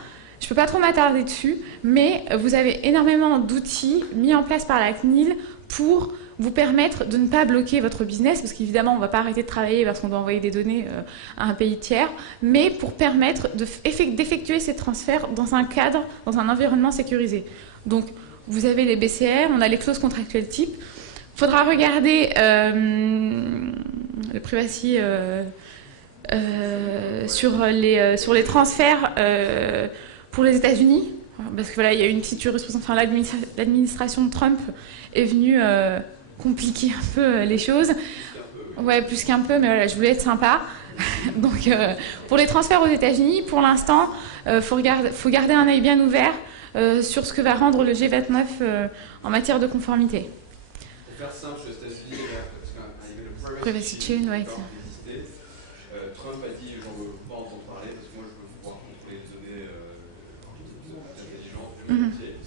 je ne peux pas trop m'attarder dessus, mais vous avez énormément d'outils mis en place par la CNIL pour vous permettre de ne pas bloquer votre business, parce qu'évidemment, on ne va pas arrêter de travailler parce qu'on doit envoyer des données à un pays tiers, mais pour permettre d'effectuer ces transferts dans un cadre, dans un environnement sécurisé. Donc, vous avez les BCR, on a les clauses contractuelles type. Il faudra regarder le privacy sur les transferts pour les États-Unis, parce que voilà, il y a eu une petite jurisprudence, enfin, l'administration de Trump est venue compliquer un peu les choses. Ouais, plus qu'un peu, mais voilà, je voulais être sympa. Donc, pour les transferts aux États-Unis, pour l'instant, faut garder un œil bien ouvert sur ce que va rendre le G29 en matière de conformité. Pour faire simple, aux États-Unis, parce qu'il y avait le Privacy Chain, ouais. Trump a dit j'en veux pas entendre parler parce que moi je veux pouvoir contrôler les données intelligentes du monde entier.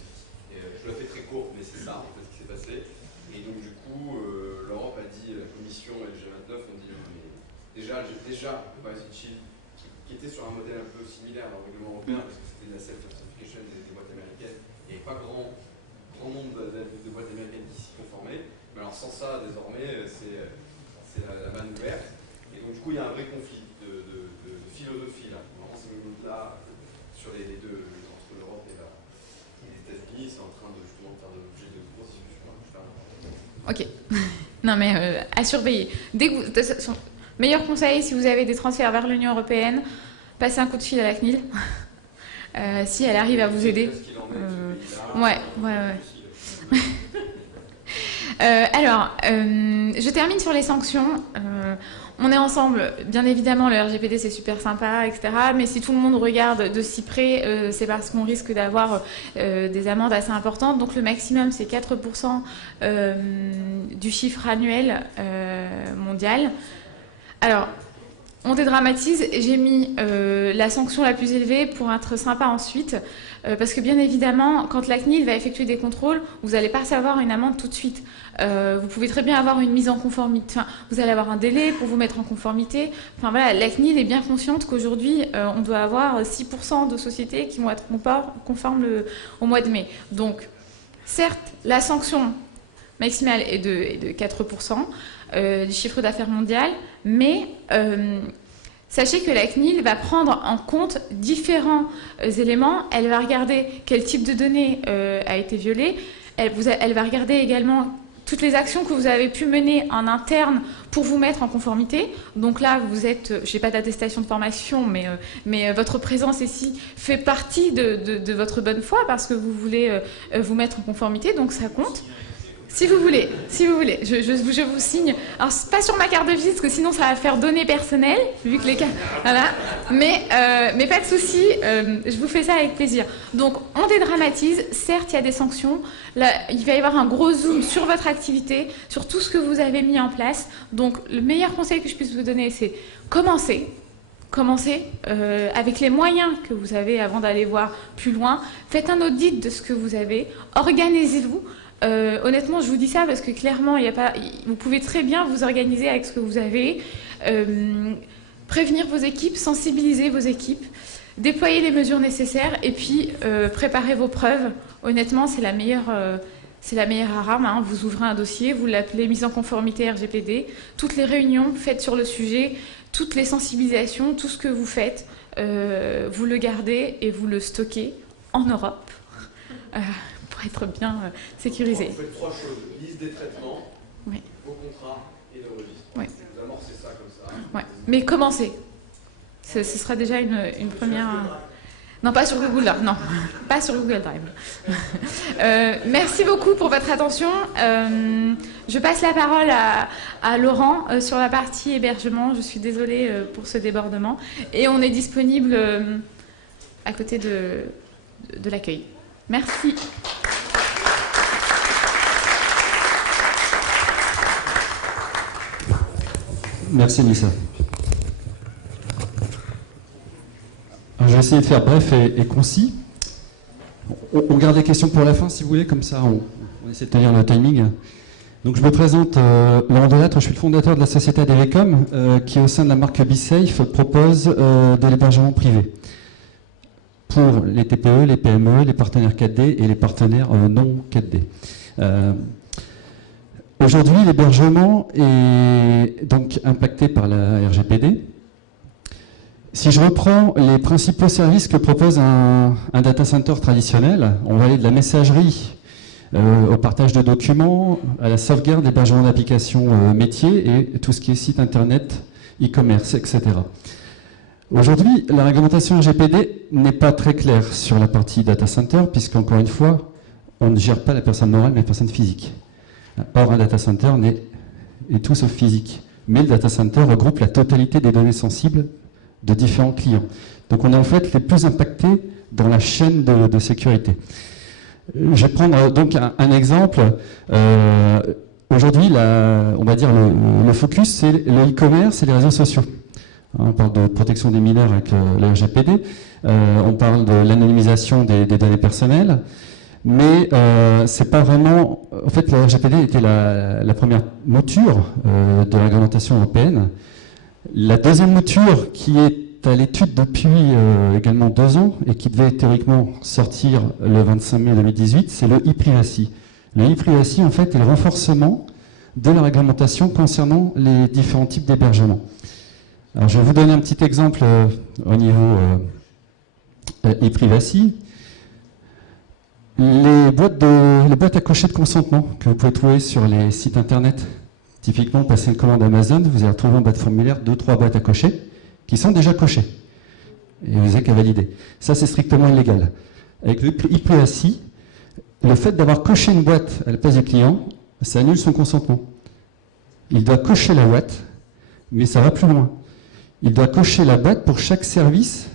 Et je la fais très courte, mais c'est ça en fait ce qui s'est passé. Et donc du coup, l'Europe a dit, la Commission et le G29 ont dit mais déjà le Privacy Shield qui était sur un modèle un peu similaire au règlement européen parce que c'était de la self-certification des boîtes américaines. Il n'y avait pas grand nombre de boîtes américaines qui s'y conformaient. Mais alors sans ça, désormais, c'est la manne ouverte. Et donc du coup, il y a un vrai conflit de philosophie là. Vraiment, c'est là sur les deux, entre l'Europe et les États-Unis, c'est en train de justement faire l'objet de grosses discussions. Ok. Non mais à surveiller. Meilleur conseil, si vous avez des transferts vers l'Union européenne, passez un coup de fil à la CNIL. Si elle arrive à vous aider. Ouais. Alors, je termine sur les sanctions. On est ensemble, bien évidemment, le RGPD c'est super sympa, etc. Mais si tout le monde regarde de si près, c'est parce qu'on risque d'avoir des amendes assez importantes. Donc le maximum c'est 4% du chiffre annuel mondial. Alors, on dédramatise, j'ai mis la sanction la plus élevée pour être sympa ensuite. Parce que bien évidemment, quand la CNIL va effectuer des contrôles, vous n'allez pas recevoir une amende tout de suite. Vous pouvez très bien avoir une mise en conformité. Enfin, vous allez avoir un délai pour vous mettre en conformité. Enfin voilà, la CNIL est bien consciente qu'aujourd'hui, on doit avoir 6% de sociétés qui vont être conformes au mois de mai. Donc, certes, la sanction maximale est de 4% du chiffre d'affaires mondial, mais sachez que la CNIL va prendre en compte différents éléments. Elle va regarder quel type de données a été violé. Elle va regarder également toutes les actions que vous avez pu mener en interne pour vous mettre en conformité. Donc là, vous êtes, je n'ai pas d'attestation de formation, mais votre présence ici fait partie de votre bonne foi parce que vous voulez vous mettre en conformité, donc ça compte. Si vous voulez, je vous signe. Alors, c'est pas sur ma carte de visite, parce que sinon ça va faire données personnelles, vu que les cas. Voilà. Mais pas de souci, je vous fais ça avec plaisir. Donc, on dédramatise. Certes, il y a des sanctions. Là, il va y avoir un gros zoom sur votre activité, sur tout ce que vous avez mis en place. Donc, le meilleur conseil que je puisse vous donner, c'est commencer. Commencez avec les moyens que vous avez avant d'aller voir plus loin. Faites un audit de ce que vous avez. Organisez-vous. Honnêtement, je vous dis ça parce que clairement, vous pouvez très bien vous organiser avec ce que vous avez, prévenir vos équipes, sensibiliser vos équipes, déployer les mesures nécessaires et puis préparer vos preuves. Honnêtement, c'est la meilleure arme. Hein. Vous ouvrez un dossier, vous l'appelez mise en conformité RGPD, toutes les réunions faites sur le sujet, toutes les sensibilisations, tout ce que vous faites, vous le gardez et vous le stockez en Europe. Pour être bien sécurisé. Vous faites 3 choses, liste des traitements, oui. vos contrats et le registre. Oui. Vous amorcez ça comme ça. Ouais. Mais commencez. Ce sera déjà une première... Non, pas sur Google, là. Non, pas sur Google Drive. Merci beaucoup pour votre attention. Je passe la parole à Laurent sur la partie hébergement. Je suis désolée pour ce débordement. Et on est disponible à côté de l'accueil. Merci. Merci Lisa. Alors, je vais essayer de faire bref et concis. On garde les questions pour la fin si vous voulez, comme ça on essaie de tenir le timing. Donc je me présente, Laurent Delattre, je suis le fondateur de la société ADVcom qui au sein de la marque BeSafe propose de l'hébergement privé pour les TPE, les PME, les partenaires 4D et les partenaires non 4D. Aujourd'hui, l'hébergement est donc impacté par la RGPD. Si je reprends les principaux services que propose un data center traditionnel, on va aller de la messagerie au partage de documents, à la sauvegarde, l'hébergement d'applications métiers et tout ce qui est site internet, e-commerce, etc. Aujourd'hui, la réglementation RGPD n'est pas très claire sur la partie data center, puisqu'encore une fois, on ne gère pas la personne morale, mais la personne physique. Or, un data center est tout sauf physique. Mais le data center regroupe la totalité des données sensibles de différents clients. Donc on est en fait les plus impactés dans la chaîne de sécurité. Je vais prendre donc un exemple. Aujourd'hui, on va dire le focus, c'est le e-commerce et les réseaux sociaux. On parle de protection des mineurs avec le RGPD, on parle de l'anonymisation des données personnelles, mais c'est pas vraiment... En fait, le RGPD était la première mouture de la réglementation européenne. La deuxième mouture, qui est à l'étude depuis également 2 ans et qui devait théoriquement sortir le 25 mai 2018, c'est le e-privacy. Le e-privacy, en fait, est le renforcement de la réglementation concernant les différents types d'hébergement. Alors, je vais vous donner un petit exemple au niveau e-privacy. Les boîtes à cocher de consentement que vous pouvez trouver sur les sites internet. Typiquement, vous passez une commande Amazon, vous allez retrouver en bas de formulaire 2-3 boîtes à cocher qui sont déjà cochées. Et vous n'avez qu'à valider. Ça, c'est strictement illégal. Avec le e-privacy, le fait d'avoir coché une boîte à la place du client, ça annule son consentement. Il doit cocher la boîte, mais ça va plus loin. Il doit cocher la boîte pour chaque service,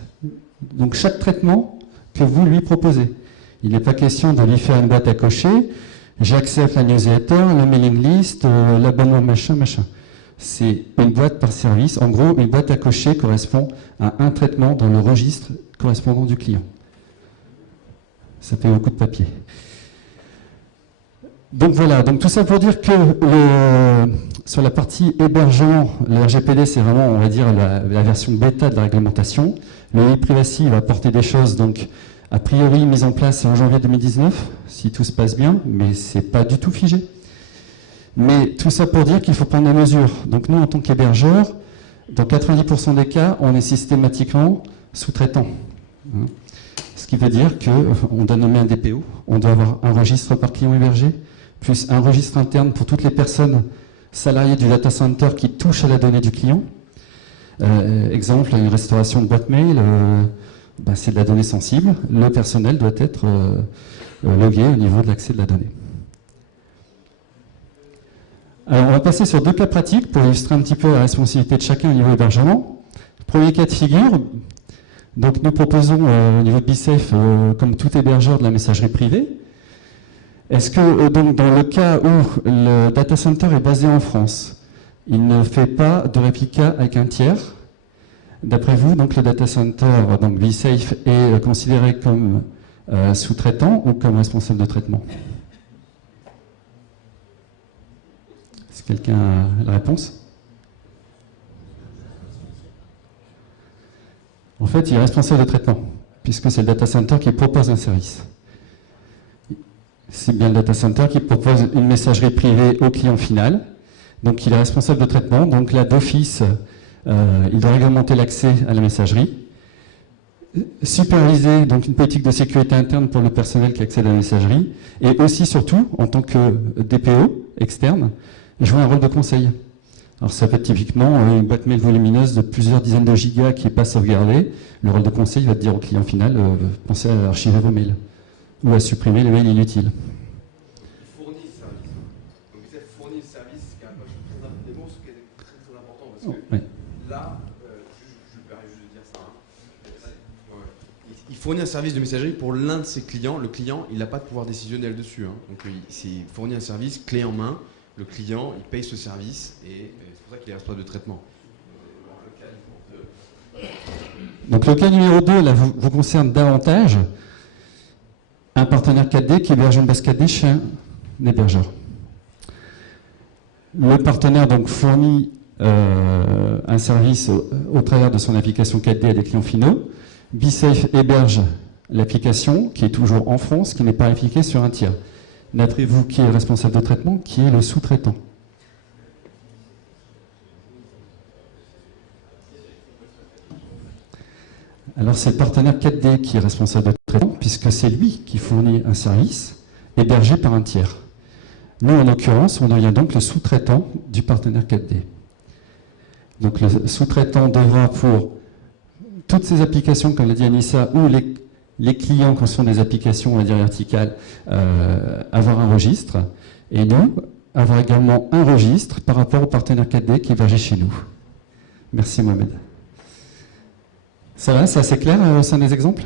donc chaque traitement que vous lui proposez. Il n'est pas question de lui faire une boîte à cocher, j'accepte la newsletter, la mailing list, l'abonnement machin. C'est une boîte par service. En gros, une boîte à cocher correspond à un traitement dans le registre correspondant du client. Ça fait beaucoup de papier. Donc voilà, donc tout ça pour dire que sur la partie hébergement, le RGPD c'est vraiment, on va dire, la version bêta de la réglementation. Le e-privacy va apporter des choses, donc a priori mise en place en janvier 2019, si tout se passe bien, mais c'est pas du tout figé. Mais tout ça pour dire qu'il faut prendre des mesures. Donc nous, en tant qu'hébergeurs, dans 90% des cas, on est systématiquement sous-traitant. Ce qui veut dire qu'on doit nommer un DPO, on doit avoir un registre par client hébergé, plus un registre interne pour toutes les personnes salariées du data center qui touchent à la donnée du client. Exemple, une restauration de boîte mail, c'est de la donnée sensible. Le personnel doit être logué au niveau de l'accès de la donnée. Alors, on va passer sur 2 cas pratiques pour illustrer un petit peu la responsabilité de chacun au niveau hébergement. Premier cas de figure, donc nous proposons au niveau de BeSafe, comme tout hébergeur, de la messagerie privée. Est-ce que donc, dans le cas où le data center est basé en France, il ne fait pas de réplica avec un tiers? D'après vous, donc, le data center, donc BeSafe, est considéré comme sous-traitant ou comme responsable de traitement? Est-ce que quelqu'un a la réponse? En fait, il est responsable de traitement, puisque c'est le data center qui propose un service. C'est bien le data center qui propose une messagerie privée au client final. Donc, il est responsable de traitement. Donc, là, d'office, il doit réglementer l'accès à la messagerie. Superviser donc une politique de sécurité interne pour le personnel qui accède à la messagerie. Et aussi, surtout, en tant que DPO externe, jouer un rôle de conseil. Alors ça peut être typiquement une boîte mail volumineuse de plusieurs dizaines de gigas qui n'est pas sauvegardée. Le rôle de conseil va te dire au client final, pensez à archiver vos mails ou à supprimer les mails inutiles. Il fournit le service. Donc vous fournit le service, ce qui est un peu des mots, ce qui est très très important parce que là, je me permets juste de dire ça. Il fournit un service de messagerie pour l'un de ses clients. Le client, il n'a pas de pouvoir décisionnel dessus. Donc il fournit un service clé en main. Le client, il paye ce service et c'est pour ça qu'il est responsable de traitement. Donc le cas numéro 2, là, vous concerne davantage un partenaire 4D qui héberge une base 4D chez un hébergeur. Le partenaire donc fournit un service au travers de son application 4D à des clients finaux. BeSafe héberge l'application qui est toujours en France, qui n'est pas appliquée sur un tiers. D'après vous, qui est le responsable de traitement, qui est le sous-traitant? Alors c'est le partenaire 4D qui est responsable de traitement, puisque c'est lui qui fournit un service hébergé par un tiers. Nous, en l'occurrence, on devient donc le sous-traitant du partenaire 4D. Donc le sous-traitant devra, pour toutes ces applications, comme l'a dit Anissa, ou les clients, quand ce sont des applications, on va dire verticales, avoir un registre, et nous, avoir également un registre par rapport au partenaire 4D qui est hébergé chez nous. Merci Mohamed. Ça va, c'est assez clair au sein des exemples?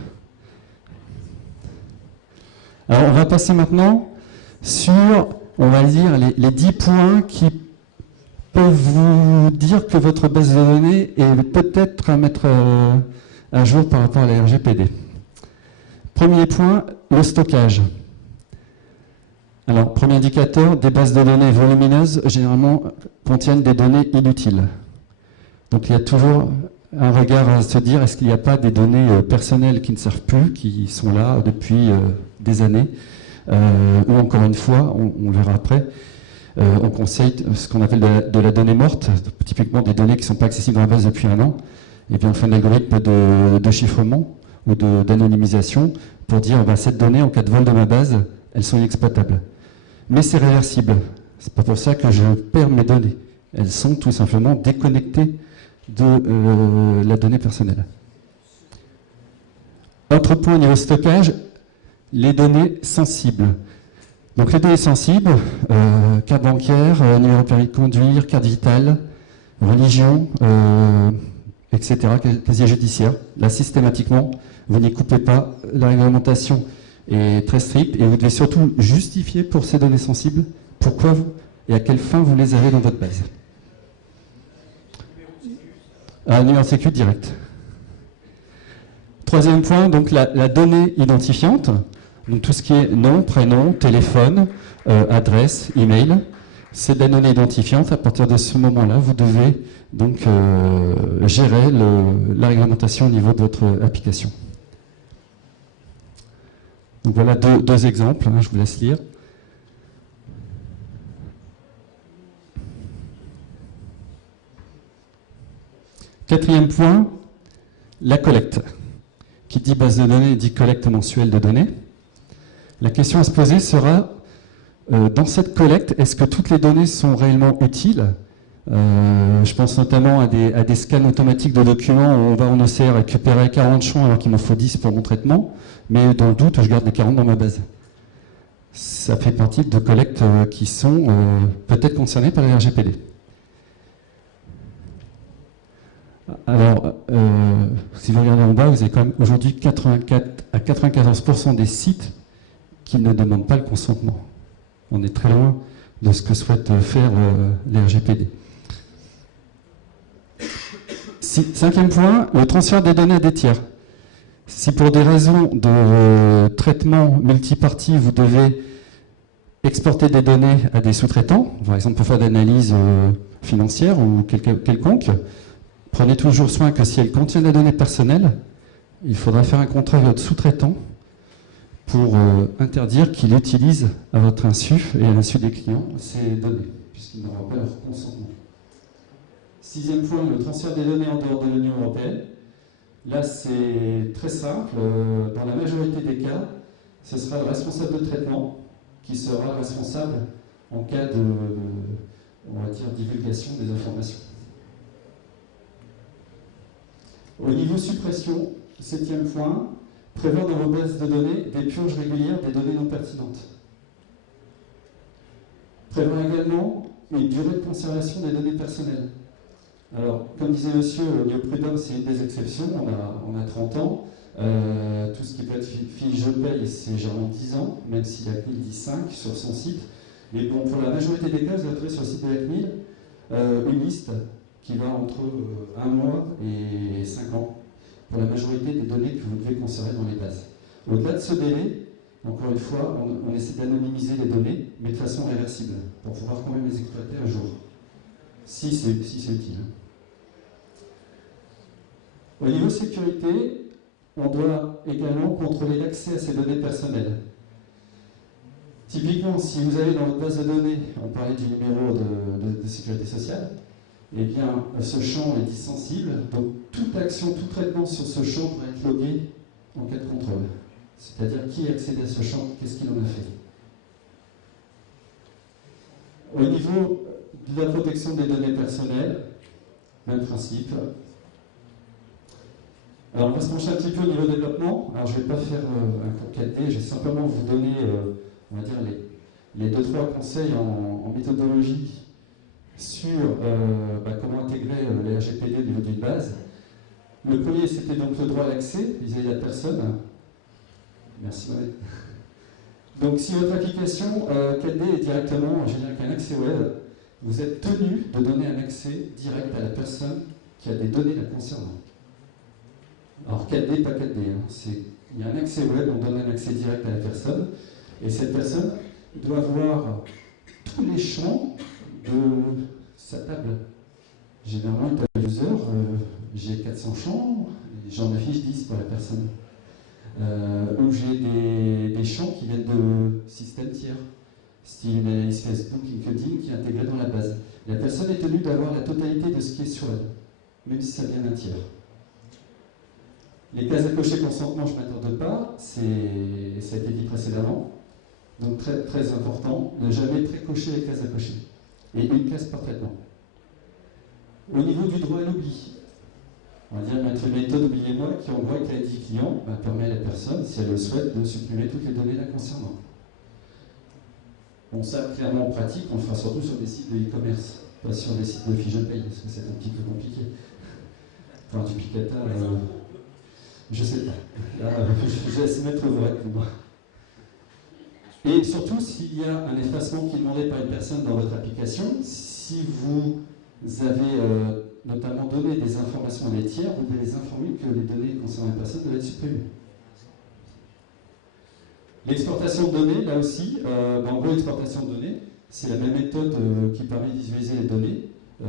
Alors on va passer maintenant sur, on va dire, les 10 points qui peuvent vous dire que votre base de données est peut-être à mettre à jour par rapport à la RGPD. Premier point, le stockage. Alors, premier indicateur, des bases de données volumineuses, généralement, contiennent des données inutiles. Donc, il y a toujours un regard à se dire, est-ce qu'il n'y a pas des données personnelles qui ne servent plus, qui sont là depuis des années, ou encore une fois, on le verra après, on conseille ce qu'on appelle de la donnée morte, typiquement des données qui ne sont pas accessibles dans la base depuis un an, et puis on fait un algorithme de chiffrement ou d'anonymisation pour dire cette donnée, en cas de vol de ma base, elles sont inexploitables. Mais c'est réversible. C'est pas pour ça que je perds mes données. Elles sont tout simplement déconnectées de la donnée personnelle. Autre point au niveau stockage, les données sensibles. Donc les données sensibles, carte bancaire, numéro de permis de conduire, carte vitale, religion, etc., casier judiciaire. Là, systématiquement, vous n'y coupez pas. La réglementation est très stricte et vous devez surtout justifier pour ces données sensibles pourquoi et à quelle fin vous les avez dans votre base. Numéro de sécu direct. Troisième point, donc la donnée identifiante. Donc tout ce qui est nom, prénom, téléphone, adresse, email, c'est de la donnée identifiante. À partir de ce moment-là, vous devez donc gérer la réglementation au niveau de votre application. Donc voilà deux exemples, je vous laisse lire. Quatrième point, la collecte. Qui dit base de données dit collecte mensuelle de données. La question à se poser sera, dans cette collecte, est-ce que toutes les données sont réellement utiles? Je pense notamment à des scans automatiques de documents où on va en OCR récupérer 40 champs alors qu'il m'en faut 10 pour mon traitement, mais dans le doute, je garde les 40 dans ma base. ça fait partie de collectes qui sont peut-être concernées par le RGPD. Alors, si vous regardez en bas, vous avez quand même aujourd'hui 84 à 94% des sites qui ne demandent pas le consentement. On est très loin de ce que souhaite faire les RGPD. Cinquième point, le transfert des données à des tiers. Si pour des raisons de traitement multipartie, vous devez exporter des données à des sous-traitants, par exemple pour faire de l'analyse financière ou quelconque, prenez toujours soin que si elles contiennent des données personnelles, il faudra faire un contrat avec votre sous-traitant pour interdire qu'il utilise à votre insu et à l'insu des clients ces données, puisqu'ils n'auront pas leur consentement. Sixième point, le transfert des données en dehors de l'Union européenne. Là, c'est très simple. Dans la majorité des cas, ce sera le responsable de traitement qui sera responsable en cas de on va dire, divulgation des informations. Au niveau suppression, septième point, prévoir dans vos bases de données des purges régulières des données non pertinentes. Prévoir également une durée de conservation des données personnelles. Alors, comme disait monsieur, le prud'homme, c'est une des exceptions, on a 30 ans. Tout ce qui peut être fiche je paye, c'est généralement 10 ans, même si la CNIL dit 5 sur son site. Mais bon, pour la majorité des cas, vous allez trouver sur le site de la CNIL une liste qui va entre 1 mois et 5 ans pour la majorité des données que vous devez conserver dans les bases. Au-delà de ce délai, encore une fois, on essaie d'anonymiser les données, mais de façon réversible, pour pouvoir quand même les exploiter un jour, si c'est utile. Au niveau sécurité, on doit également contrôler l'accès à ces données personnelles. Typiquement, si vous avez dans votre base de données, on parlait du numéro de sécurité sociale, eh bien, ce champ est dit sensible, donc toute action, tout traitement sur ce champ pourrait être logué en cas de contrôle. C'est-à-dire qui a accédé à ce champ, qu'est-ce qu'il en a fait. Au niveau de la protection des données personnelles, même principe. Alors, on va se pencher un petit peu au niveau développement. Alors, je ne vais pas faire un cours 4D, je vais simplement vous donner, on va dire, les 2-3 conseils en méthodologie sur comment intégrer les RGPD au niveau d'une base. Le premier, c'était donc le droit à l'accès vis-à-vis de la personne. Merci, Marie. Donc, si votre application 4D est directement générée avec un accès web, vous êtes tenu de donner un accès direct à la personne qui a des données la concernant. Alors 4D, pas 4D. Il y a un accès web, on donne un accès direct à la personne, et cette personne doit voir tous les champs de sa table. Généralement, une table user, j'ai 400 champs, j'en affiche 10 pour la personne. Ou j'ai des champs qui viennent de systèmes tiers, style une analyse Facebook, LinkedIn qui est intégrée dans la base. La personne est tenue d'avoir la totalité de ce qui est sur elle, même si ça vient d'un tiers. Les cases à cocher consentement, je ne m'attarde pas, ça a été dit précédemment. Donc très, très important, ne jamais pré-cocher les cases à cocher. Et une case par traitement. Au niveau du droit à l'oubli, on va dire mettre une méthode oubliez-moi qui envoie avec l'ID client permet à la personne, si elle le souhaite, de supprimer toutes les données la concernant. Bon, ça, clairement en pratique, on le fera surtout sur des sites de e-commerce, pas sur des sites de fiches de paye, parce que c'est un petit peu compliqué. Pour un duplicata, je sais pas. Là, je laisse mettre vos règles pour moi. Et surtout, s'il y a un effacement qui est demandé par une personne dans votre application, si vous avez notamment donné des informations à des tiers, vous devez les informer que les données concernant la personne doivent être supprimées. L'exportation de données, là aussi, en gros, l'exportation de données, c'est la même méthode qui permet de visualiser les données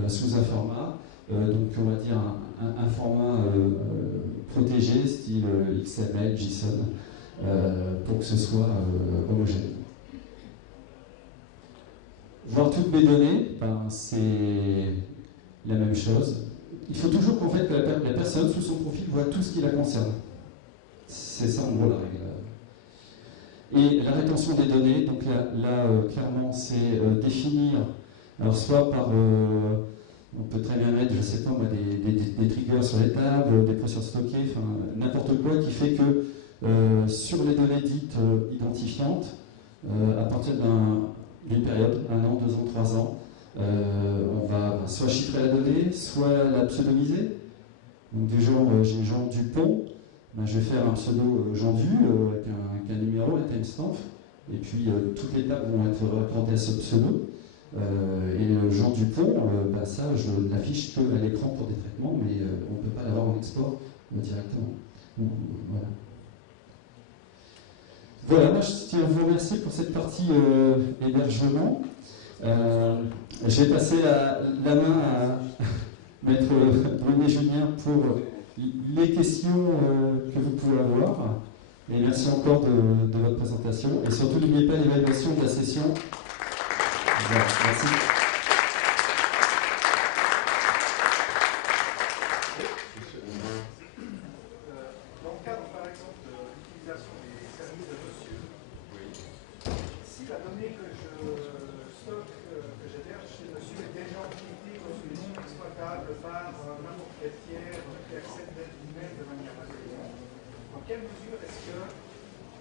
sous un format, donc on va dire un format protégé, style XML, JSON, pour que ce soit homogène. Voir toutes mes données, c'est la même chose. Il faut toujours qu'en fait, que la personne, sous son profil, voit tout ce qui la concerne. C'est ça, en gros, la règle. Et la rétention des données, donc là clairement, c'est définir, alors soit par, on peut très bien mettre, je sais pas, des triggers sur les tables, des procédures stockées, enfin, n'importe quoi qui fait que sur les données dites identifiantes, à partir d'une période, 1 an, 2 ans, 3 ans, on va soit chiffrer la donnée, soit la pseudonymiser. Donc du genre, j'ai Jean Dupont, ben, je vais faire un pseudo Jean Du avec un numéro, un timestamp, et puis toutes les tables vont être raccordées à ce pseudo. Et le Jean Dupont, ben, ça je l'affiche qu'à l'écran pour des traitements, mais on ne peut pas l'avoir en export directement. Donc, voilà. Voilà, moi je tiens à vous remercier pour cette partie hébergement. Je vais passer la main à Maître René Julien pour les questions que vous pouvez avoir. Et merci encore de votre présentation. Et surtout, n'oubliez pas l'évaluation de la session. Voilà, merci. Dans le cadre, par exemple, de l'utilisation des services de monsieur, si la donnée que je stocke, que j'héberge chez monsieur est déjà empruntée comme solution exploitable par n'importe quel tiers qui accède lui-même de manière malveillante, dans quelle mesure est-ce que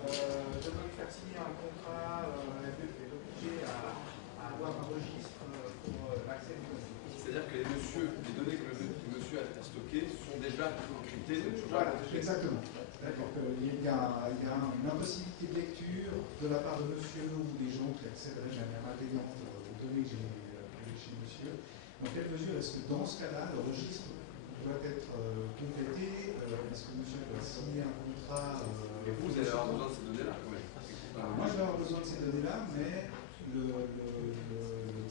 je dois lui faire signer un contrat et l'obliger à avoir un registre pour l'accès du dossier? C'est-à-dire que les données que le monsieur a stockées sont déjà encryptées. Voilà, exactement. D'accord. Il y a une impossibilité de lecture de la part de monsieur ou des gens qui accèderaient de manière malveillante aux données que j'ai chez monsieur. Dans quelle mesure est-ce que dans ce cas-là, le registre doit être complété? Est-ce que monsieur doit signer un contrat? Et vous allez avoir besoin de ces données-là quand même. Moi, je vais avoir besoin de ces données-là, mais le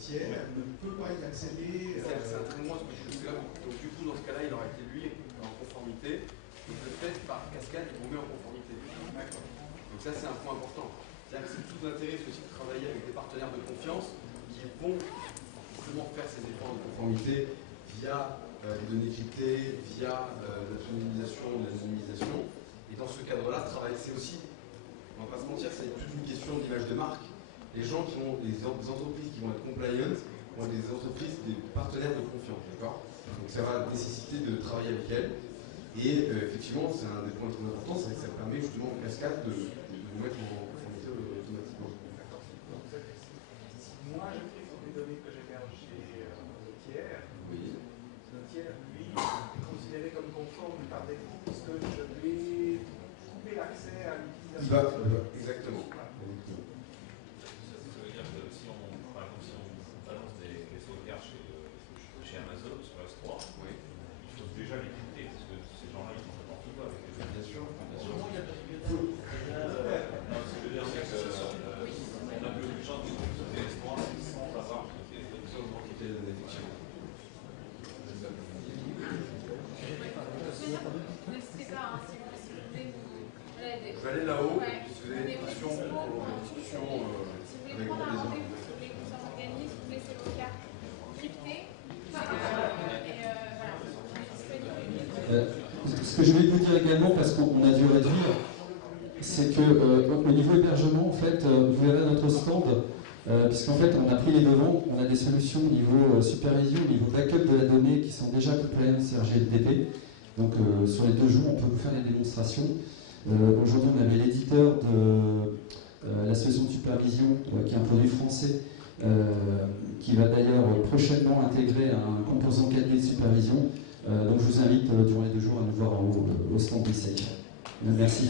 tiers ne peut pas y accéder. C'est un très moins spécifique. Donc du coup, dans ce cas-là, il aurait été lui en conformité. Et le fait, par cascade, il vous met en conformité. Donc ça, c'est un point important. C'est-à-dire que c'est tout l'intérêt aussi de travailler avec des partenaires de confiance qui vont justement faire ces efforts de conformité via les données cryptées, via la pseudonymisation, l'anonymisation. Et dans ce cadre-là, travailler, c'est aussi, on ne va pas se mentir, c'est toute une question d'image de marque. Les gens qui ont, les entreprises qui vont être compliant, vont être des entreprises, des partenaires de confiance, d'accord? Donc ça va nécessiter de travailler avec elles. Et effectivement, c'est un des points très importants, c'est que ça permet justement en cascade de vous mettre en conformité automatiquement. Si moi je prie sur des données que j'héberge chez le tiers, oui. le tiers, lui, est considéré comme conforme par défaut puisque je lui ai coupé l'accès à l'utilisation. Exactement. Ça veut dire que si on balance des sauvegardes chez Amazon sur S3, oui. Il faut déjà les quitter parce que ces gens-là ils font n'importe quoi avec les bien sûr. Non, ce que je veux dire, c'est qu'on a plus de chance de sauver S3 sans savoir quitter les données. Sans quitter les données, effectivement. N'hésitez pas, si vous voulez Je vais aller là-haut, si vous avez des questions pour la discussion si vous voulez prendre un rendez-vous, si vous voulez que ça s'organise, vous laissez vos cartes cryptées. Ce que je vais vous dire également, parce qu'on a dû réduire, c'est que au niveau hébergement, en fait, vous verrez notre stand, puisqu'en fait, on a pris les devants, on a des solutions au niveau supervision, au niveau backup de la donnée qui sont déjà compliant RGPD. Donc, sur les 2 jours, on peut vous faire des démonstrations. Aujourd'hui, on avait l'éditeur de la solution de supervision, qui est un produit français, qui va d'ailleurs prochainement intégrer un composant 4D de supervision. Donc je vous invite durant les 2 jours à nous voir en haut au stand d'essai. Merci.